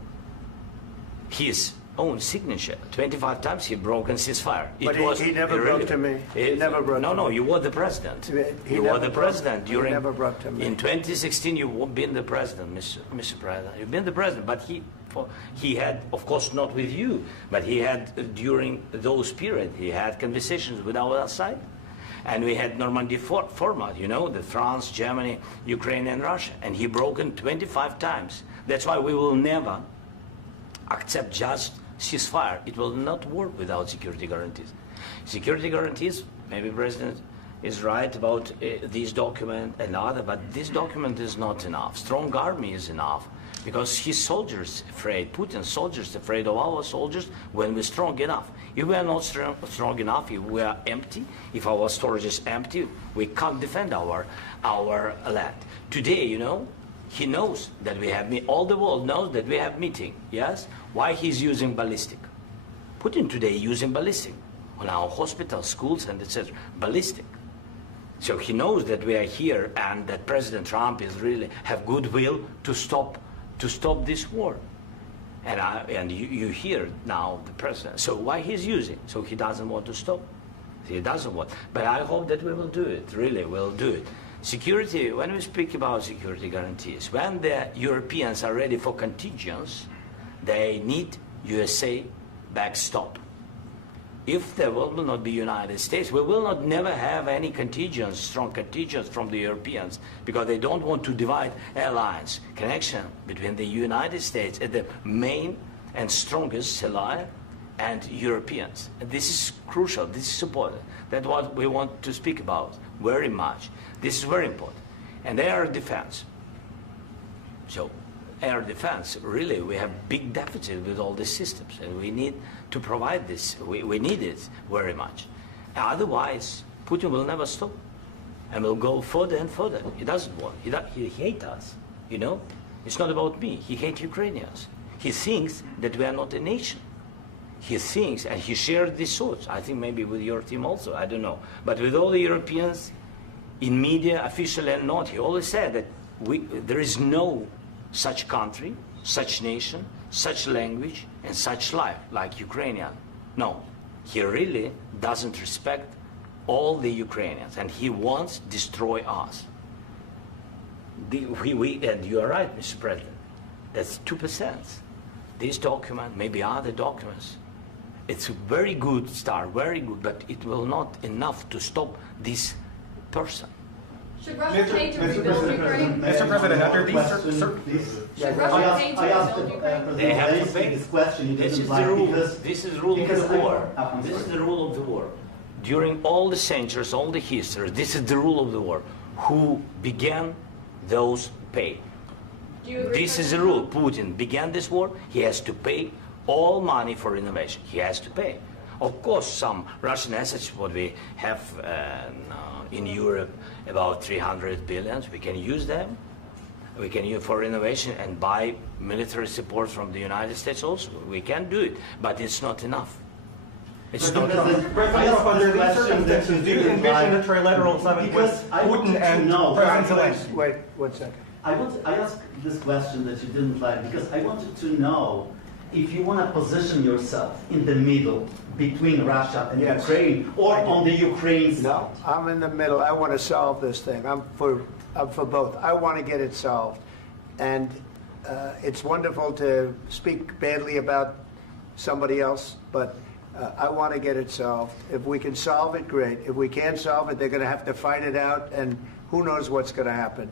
his own signature. 25 times he broken ceasefire. But he never broke to me. He never broke to me. No, you were the president. He You never were the broke- president he during. never broke to me. In 2016, you've been the president, Mr. President. You've been the president, but he had, of course, not with you, but he had during those periods. He had conversations with our side, and we had Normandy format. You know, the France, Germany, Ukraine, and Russia, and he broken 25 times. That's why we will never accept just ceasefire. It will not work without security guarantees. Security guarantees, maybe President is right about this document and other, but this document is not enough. Strong army is enough because his soldiers afraid, Putin's soldiers afraid of our soldiers when we're strong enough. If we are not strong enough, if we are empty, if our storage is empty, we can't defend our land. Today, you know, he knows that we have all the world knows that we have meeting. Yes, why he's using ballistic? Putin today using ballistic on our hospitals, schools, and etc. Ballistic. So he knows that we are here and that President Trump is really have goodwill to stop this war. And you hear now the president. So why he's using? So he doesn't want to stop. He doesn't want. But I hope that we will do it. Really, we'll do it. Security, when we speak about security guarantees, when the Europeans are ready for contingents, they need USA backstop. If there will not be United States, we will not never have any contingents, strong contingents from the Europeans, because they don't want to divide alliance, connection between the United States and the main and strongest ally and Europeans. And this is crucial, this is important. That's what we want to speak about very much. This is very important. And air defense. So air defense, really, we have big deficit with all these systems, and we need to provide this. We need it very much. Otherwise, Putin will never stop, and will go further and further. He doesn't want. He hates us, you know? It's not about me. He hates Ukrainians. He thinks that we are not a nation. He thinks, and he shared these thoughts, I think maybe with your team also, I don't know. But with all the Europeans, in media, officially and not, he always said that there is no such country, such nation, such language, and such life like Ukrainian. No, he really doesn't respect all the Ukrainians, and he wants to destroy us. And you are right, Mr. President, that's 2%. This document, maybe other documents, it's a very good start, very good, but it will not enough to stop this person. Should Russia pay to rebuild Ukraine? Mr. President, under these Should Russia pay to rebuild Ukraine? They have to pay. This is the rule. This is the rule of the war. This is the rule of the war. During all the centuries, all the history, this is the rule of the war. Who began, those pay. This is the rule. Putin began this war. He has to pay all money for innovation. He has to pay. Of course, some Russian assets, what we have in Europe, about 300 billion, we can use them. We can use for innovation and buy military support from the United States also. We can do it, but it's not enough. It's not enough. President Trump, under these circumstances, do you envision a trilateral summit with Putin and President Zelensky? Wait 1 second. I asked this question that you didn't like because I wanted to know if you want to position yourself in the middle between Russia and Yes. Ukraine, or on the Ukraine's. No, I'm in the middle. I want to solve this thing. I'm for both. I want to get it solved. And it's wonderful to speak badly about somebody else, but I want to get it solved. If we can solve it, great. If we can't solve it, they're going to have to fight it out, and who knows what's going to happen.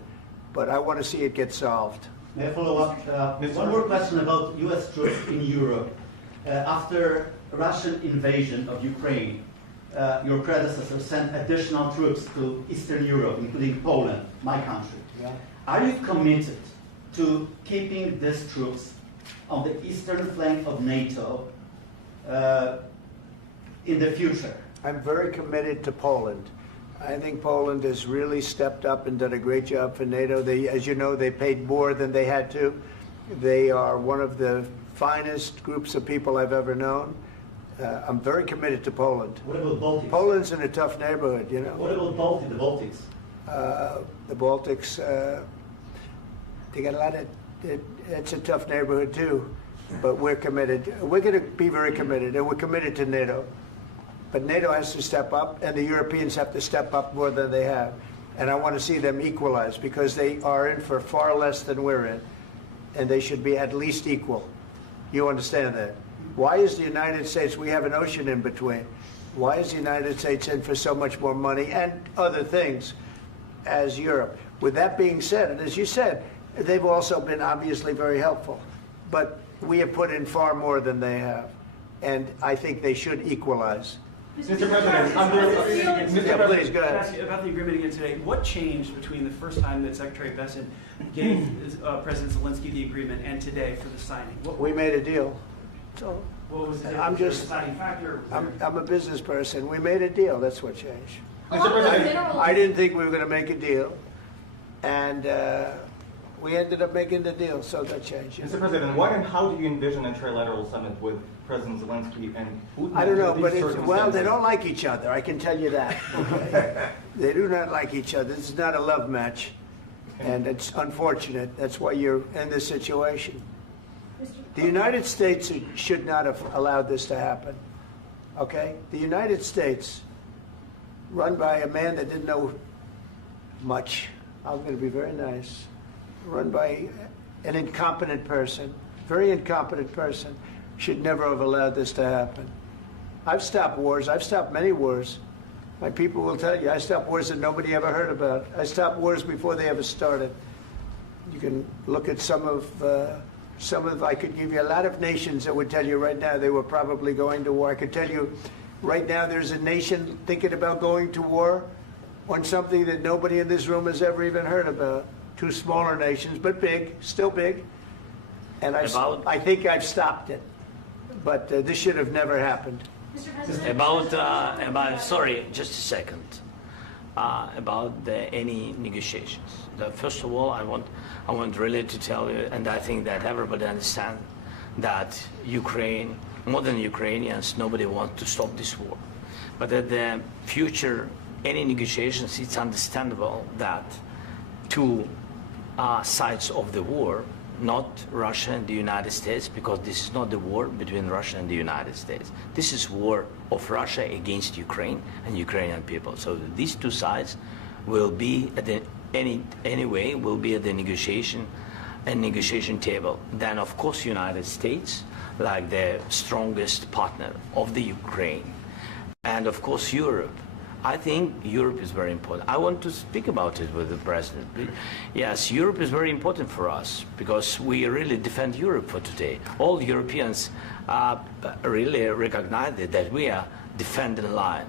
but I want to see it get solved. May I follow up? One more question about U.S. troops in Europe. After Russian invasion of Ukraine, your predecessor sent additional troops to Eastern Europe, including Poland, my country. Yeah. Are you committed to keeping these troops on the eastern flank of NATO in the future? I'm very committed to Poland. I think Poland has really stepped up and done a great job for NATO. They, as you know, they paid more than they had to. They are one of the finest groups of people I've ever known. I'm very committed to Poland. What about Baltics? Poland's in a tough neighborhood, you know. What about the Baltics? The Baltics, they got a lot of, it's a tough neighborhood too, but we're committed. We're going to be very committed, and we're committed to NATO. But NATO has to step up, and the Europeans have to step up more than they have. And I want to see them equalize, because they are in for far less than we're in, and they should be at least equal. You understand that? Why is the United States, we have an ocean in between, why is the United States in for so much more money and other things as Europe? With that being said, and as you said, they've also been obviously very helpful, but we have put in far more than they have, and I think they should equalize. Mr. President, Yeah, please, go Can I ahead. ask you about the agreement again today? What changed between the first time that Secretary Bessent gave President Zelensky the agreement and today for the signing? We made a deal. So What was the I'm just, deciding factor? I'm a business person. We made a deal. That's what changed. Mr. President, I didn't think we were going to make a deal, and we ended up making the deal, so that changed. Mr. President, what and how do you envision a trilateral summit with President Zelensky and Putin? I don't know, under but these well, they circumstances? don't like each other. I can tell you that. Okay? They do not like each other. This is not a love match, and it's unfortunate. That's why you're in this situation. The United States should not have allowed this to happen. Okay? The United States, run by a man that didn't know much. I'm going to be very nice. Run by an incompetent person, very incompetent person, should never have allowed this to happen. I've stopped wars. I've stopped many wars. My people will tell you, I stopped wars that nobody ever heard about. I stopped wars before they ever started. You can look at some of, I could give you a lot of nations that would tell you right now they were probably going to war. I could tell you right now there's a nation thinking about going to war on something that nobody in this room has ever even heard about. Two smaller nations, but big, still big. And I think I've stopped it. But this should have never happened. Sorry, just a second. About any negotiations. First of all, I want really to tell you, and I think that everybody understands that Ukraine, more than Ukrainians, nobody wants to stop this war. But at the future, any negotiations, it's understandable that two sides of the war, not Russia and the United States, because this is not the war between Russia and the United States. This is war of Russia against Ukraine and Ukrainian people. So these two sides will be at the anyway will be at the negotiation table. Then of course United States, like the strongest partner of the Ukraine, and of course Europe. I think Europe is very important. I want to speak about it with the President. Yes, Europe is very important for us because we really defend Europe for today. All Europeans really recognize that we are defending line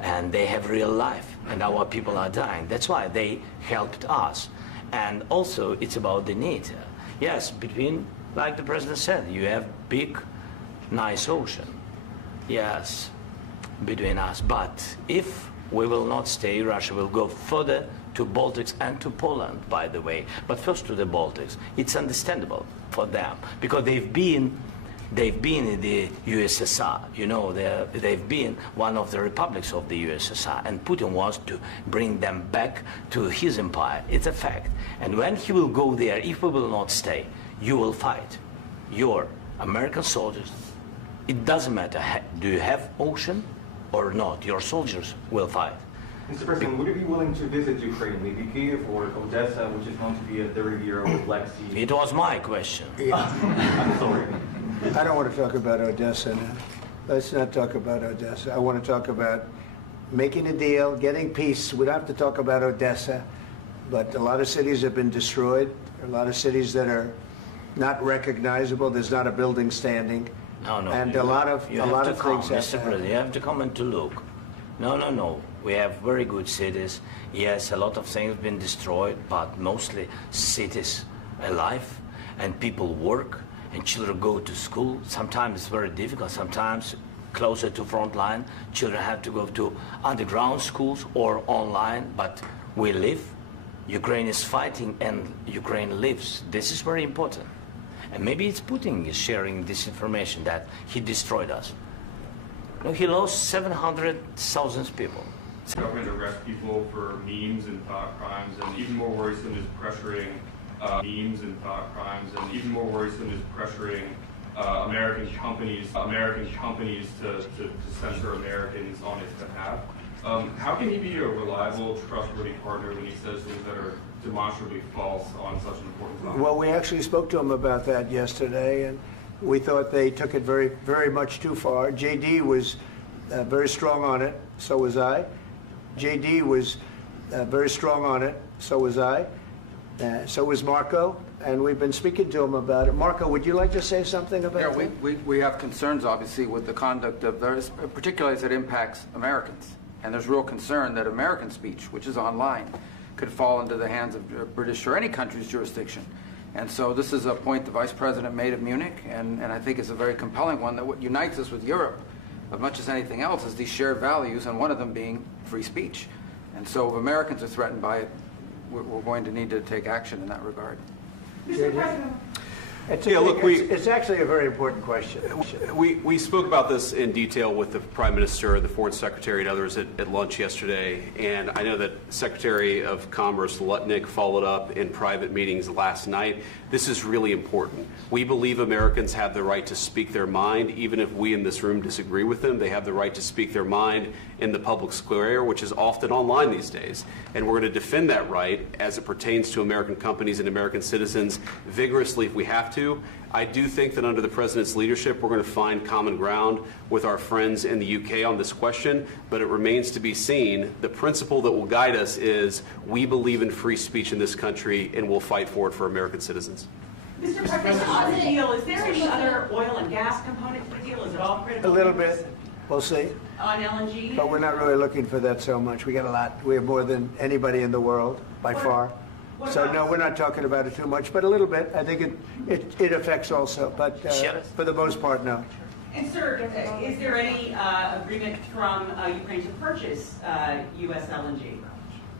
and they have real life and our people are dying. That's why they helped us. And also it's about the NATO. Yes, between, like the President said, you have big, nice ocean. Yes, between us. But if we will not stay, Russia will go further to Baltics and to Poland, by the way. But first to the Baltics. It's understandable for them because they've been in the USSR. You know, they've been one of the republics of the USSR, and Putin wants to bring them back to his empire. It's a fact. And when he will go there, if we will not stay, you will fight. Your American soldiers, it doesn't matter, do you have ocean or not, your soldiers will fight. Mr. President, would you be willing to visit Ukraine, maybe Kyiv or Odessa, which is known to be a third year of Black Sea? It was my question. I'm sorry. I don't want to talk about Odessa now. Let's not talk about Odessa. I want to talk about making a deal, getting peace. We don't have to talk about Odessa. But a lot of cities have been destroyed. There are a lot of cities that are not recognizable. There's not a building standing. No, And a lot of things have Mr. to President, happen. you have to come and to look. No. We have very good cities. Yes, a lot of things have been destroyed, but mostly cities alive, and people work, and children go to school. Sometimes it's very difficult. Sometimes closer to front line, children have to go to underground schools or online, but we live. Ukraine is fighting and Ukraine lives. This is very important. And maybe it's Putin is sharing this information that he destroyed us. No, he lost 700,000 people. Government arrest people for memes and thought crimes, and even more worrisome is pressuring memes and thought crimes, and even more worrisome is pressuring American companies to censor Americans on its behalf. How can he be a reliable, trustworthy partner when he says things that are demonstrably false on such an important topic? Well, we actually spoke to him about that yesterday, and we thought they took it very, very much too far. JD was very strong on it, so was I. JD was very strong on it, so was I. So was Marco, and we've been speaking to him about it. Marco, would you like to say something about that? We have concerns, obviously, with the conduct of those, particularly as it impacts Americans. And there's real concern that American speech, which is online, could fall into the hands of British or any country's jurisdiction. And so this is a point the Vice President made of Munich, and I think it's a very compelling one, that what unites us with Europe, as much as anything else, is these shared values, and one of them being free speech. And so if Americans are threatened by it, we're going to need to take action in that regard. Mr. President. It's actually a very important question. We spoke about this in detail with the Prime Minister, the Foreign Secretary, and others at lunch yesterday, and I know that Secretary of Commerce Lutnick followed up in private meetings last night. This is really important. We believe Americans have the right to speak their mind, even if we in this room disagree with them. They have the right to speak their mind in the public square, which is often online these days. And we're going to defend that right as it pertains to American companies and American citizens vigorously if we have to. I do think that under the President's leadership, we're going to find common ground with our friends in the UK on this question, but it remains to be seen. The principle that will guide us is we believe in free speech in this country, and we'll fight for it for American citizens. Mr. President, on the deal, is there any other oil and gas component to the deal? Is it all critical? A little bit. We'll see. On LNG? But we're not really looking for that so much. We got a lot. We have more than anybody in the world, by far. So no, we're not talking about it too much, but a little bit. I think it affects also, but for the most part, no. And sir, is there any agreement from Ukraine to purchase U.S. LNG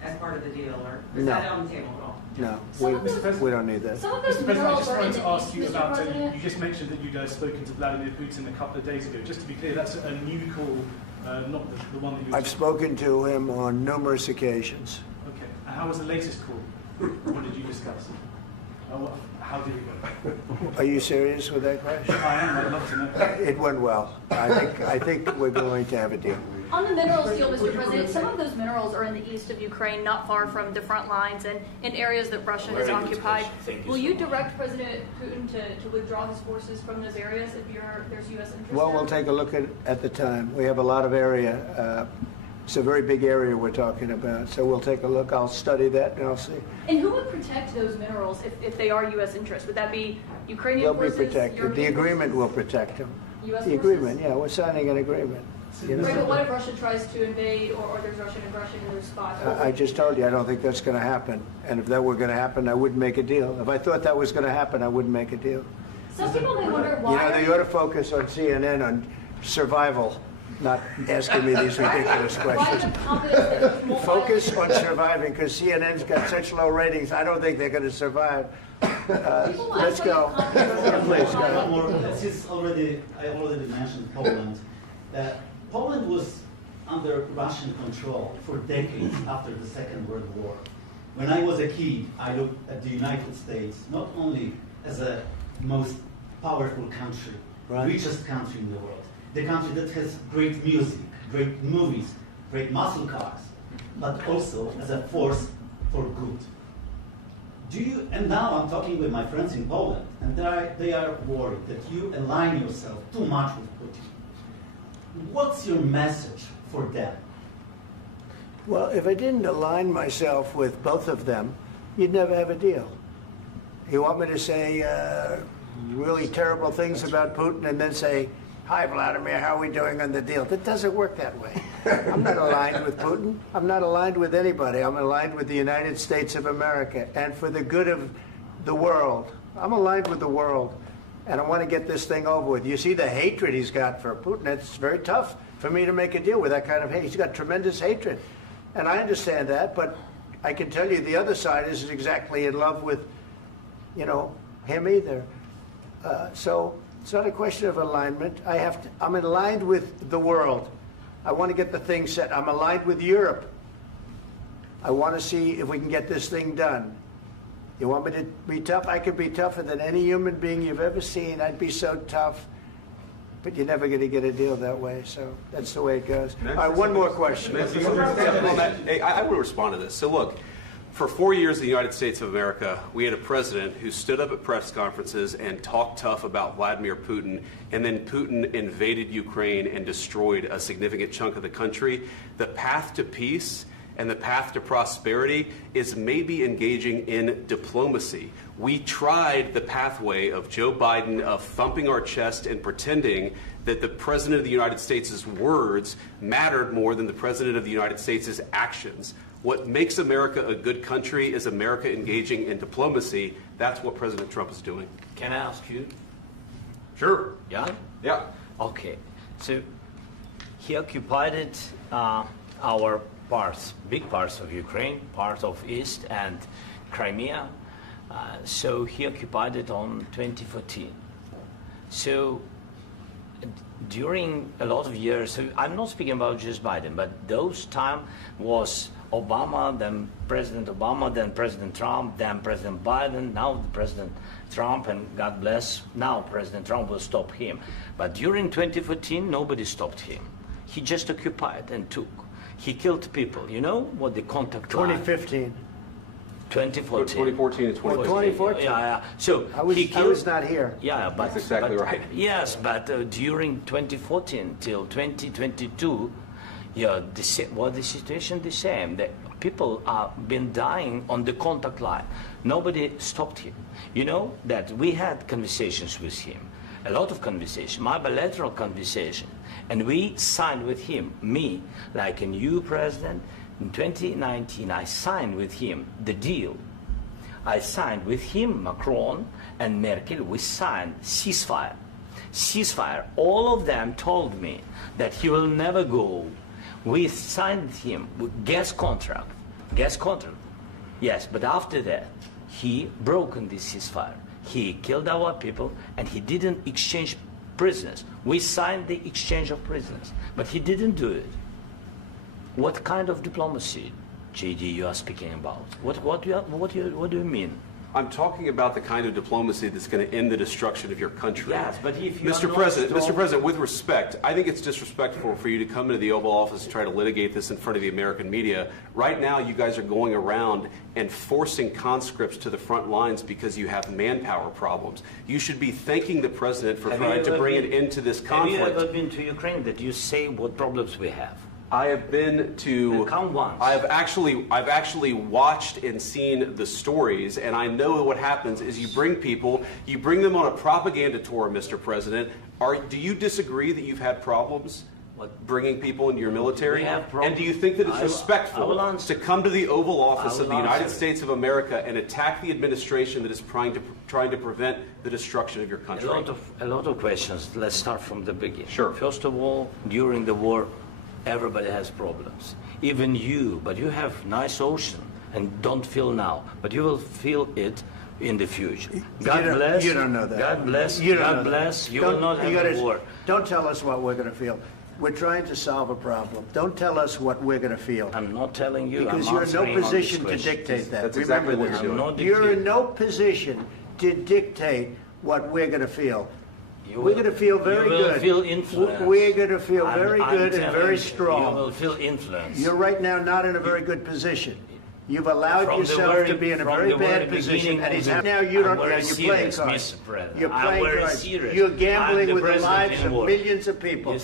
as part of the deal, or is that on the table at all? No, we don't need that. Mr. President, I just wanted to ask you about, you just mentioned that you'd spoken to Vladimir Putin a couple of days ago. Just to be clear, that's a new call, not the one that you... I've spoken to him on numerous occasions. Okay, and how was the latest call? What did you discuss? How did it go? Are you serious with that question? I am, I'd love to know. It went well. I think we're going to have a deal. On the minerals deal, Mr. President, some of those minerals are in the east of Ukraine, not far from the front lines and in areas that Russia has occupied. Will you direct President Putin to withdraw his forces from those areas if there's U.S. interest? Well, we'll take a look at the time. We have a lot of area. It's a very big area we're talking about, so we'll take a look. I'll study that and I'll see. And who would protect those minerals if they are U.S. interests? Would that be Ukrainian They'll forces? They'll be protected. European The agreement forces? will protect them. U.S. The forces? agreement, yeah, we're signing an agreement. You know? Right, but what if Russia tries to invade or there's Russian aggression in those spots? I just told you I don't think that's going to happen. And if that were going to happen, I wouldn't make a deal. If I thought that was going to happen, I wouldn't make a deal. Some people may wonder why. You know, they ought to focus on CNN on survival, not asking me these ridiculous questions. Focus on surviving, because CNN's got such low ratings. I don't think they're going to survive. Let's go. Please, go ahead. I already mentioned Poland. Poland was under Russian control for decades after the Second World War. When I was a kid, I looked at the United States not only as a most powerful country, richest country in the world, the country that has great music, great movies, great muscle cars, but also as a force for good. And now I'm talking with my friends in Poland, and they are worried that you align yourself too much with Putin. What's your message for them? Well, if I didn't align myself with both of them, you'd never have a deal. You want me to say really terrible things about Putin and then say, "Hi, Vladimir, how are we doing on the deal?" That doesn't work that way. I'm not aligned with Putin. I'm not aligned with anybody. I'm aligned with the United States of America and for the good of the world. I'm aligned with the world, and I want to get this thing over with. You see the hatred he's got for Putin. It's very tough for me to make a deal with that kind of hate. He's got tremendous hatred, and I understand that, but I can tell you the other side isn't exactly in love with, him either. So it's not a question of alignment. I'm aligned with the world. I want to get the thing set. I'm aligned with Europe. I want to see if we can get this thing done. You want me to be tough? I could be tougher than any human being you've ever seen. I'd be so tough. But you're never going to get a deal that way, so that's the way it goes. All right, one more question. Hey, I want to respond to this. So look, for 4 years in the United States of America, we had a president who stood up at press conferences and talked tough about Vladimir Putin, and then Putin invaded Ukraine and destroyed a significant chunk of the country. The path to peace and the path to prosperity is maybe engaging in diplomacy. We tried the pathway of Joe Biden of thumping our chest and pretending that the President of the United States' words mattered more than the President of the United States' actions. What makes America a good country is America engaging in diplomacy. That's what President Trump is doing. Can I ask you? Sure. Yeah? Yeah. Okay. So he occupied our parts, big parts of Ukraine, part of East and Crimea. So he occupied it on 2014. So during a lot of years, so I'm not speaking about just Biden, but those time was Obama, then President Obama, then President Trump, then President Biden, now President Trump, and God bless, now President Trump will stop him. But during 2014, nobody stopped him. He just occupied and took. He killed people. You know what the contact 2015. 2014. 2014 and 2015. 2014. Yeah. So I was not here. Yeah, but that's exactly right. Yes, but during 2014 till 2022, yeah, the situation the same. The people have been dying on the contact line. Nobody stopped him. You know that we had conversations with him, a lot of conversation, my bilateral conversation, and we signed with him, me, like a new president. In 2019, I signed with him the deal. I signed with him, Macron and Merkel, we signed ceasefire. Ceasefire. All of them told me that he will never go. We signed with him with gas contract. Gas contract. Yes, but after that, he broken this ceasefire. He killed our people and he didn't exchange prisoners. We signed the exchange of prisoners, but he didn't do it. What kind of diplomacy, JD, you are speaking about? What do you mean? I'm talking about the kind of diplomacy that's going to end the destruction of your country. Yes, but if you Mr. President, with respect, I think it's disrespectful for you to come into the Oval Office and try to litigate this in front of the American media. Right now, you guys are going around and forcing conscripts to the front lines because you have manpower problems. You should be thanking the President for trying to bring an end to this conflict. Have you ever been to Ukraine that you say what problems we have? I have been to. Come once. I've actually watched and seen the stories, and I know what happens is you bring them on a propaganda tour, Mr. President. Do you disagree that you've had problems bringing people into your military? And do you think that it's respectful to come to the Oval Office of the United States of America and attack the administration that is trying to prevent the destruction of your country? A lot of questions. Let's start from the beginning. Sure. First of all, during the war, everybody has problems, even you, but you have nice ocean and don't feel now, but you will feel it in the future. God bless. You don't know that. God bless. You don't God know bless. that. You will not have a war. Don't tell us what we're going to feel. We're trying to solve a problem. Don't tell us what we're going to feel. I'm not telling you. Because you're in no position to dictate that. That's exactly what you're doing. You're in no position to dictate what we're going to feel. We're going to feel very good. You will feel influence. We're going to feel very good and very strong. You will feel influence. You're right now not in a very good position. You've allowed yourself to be in a very bad position, and now you don't. You're playing cards. You're playing cards. You're gambling with the lives of millions of people.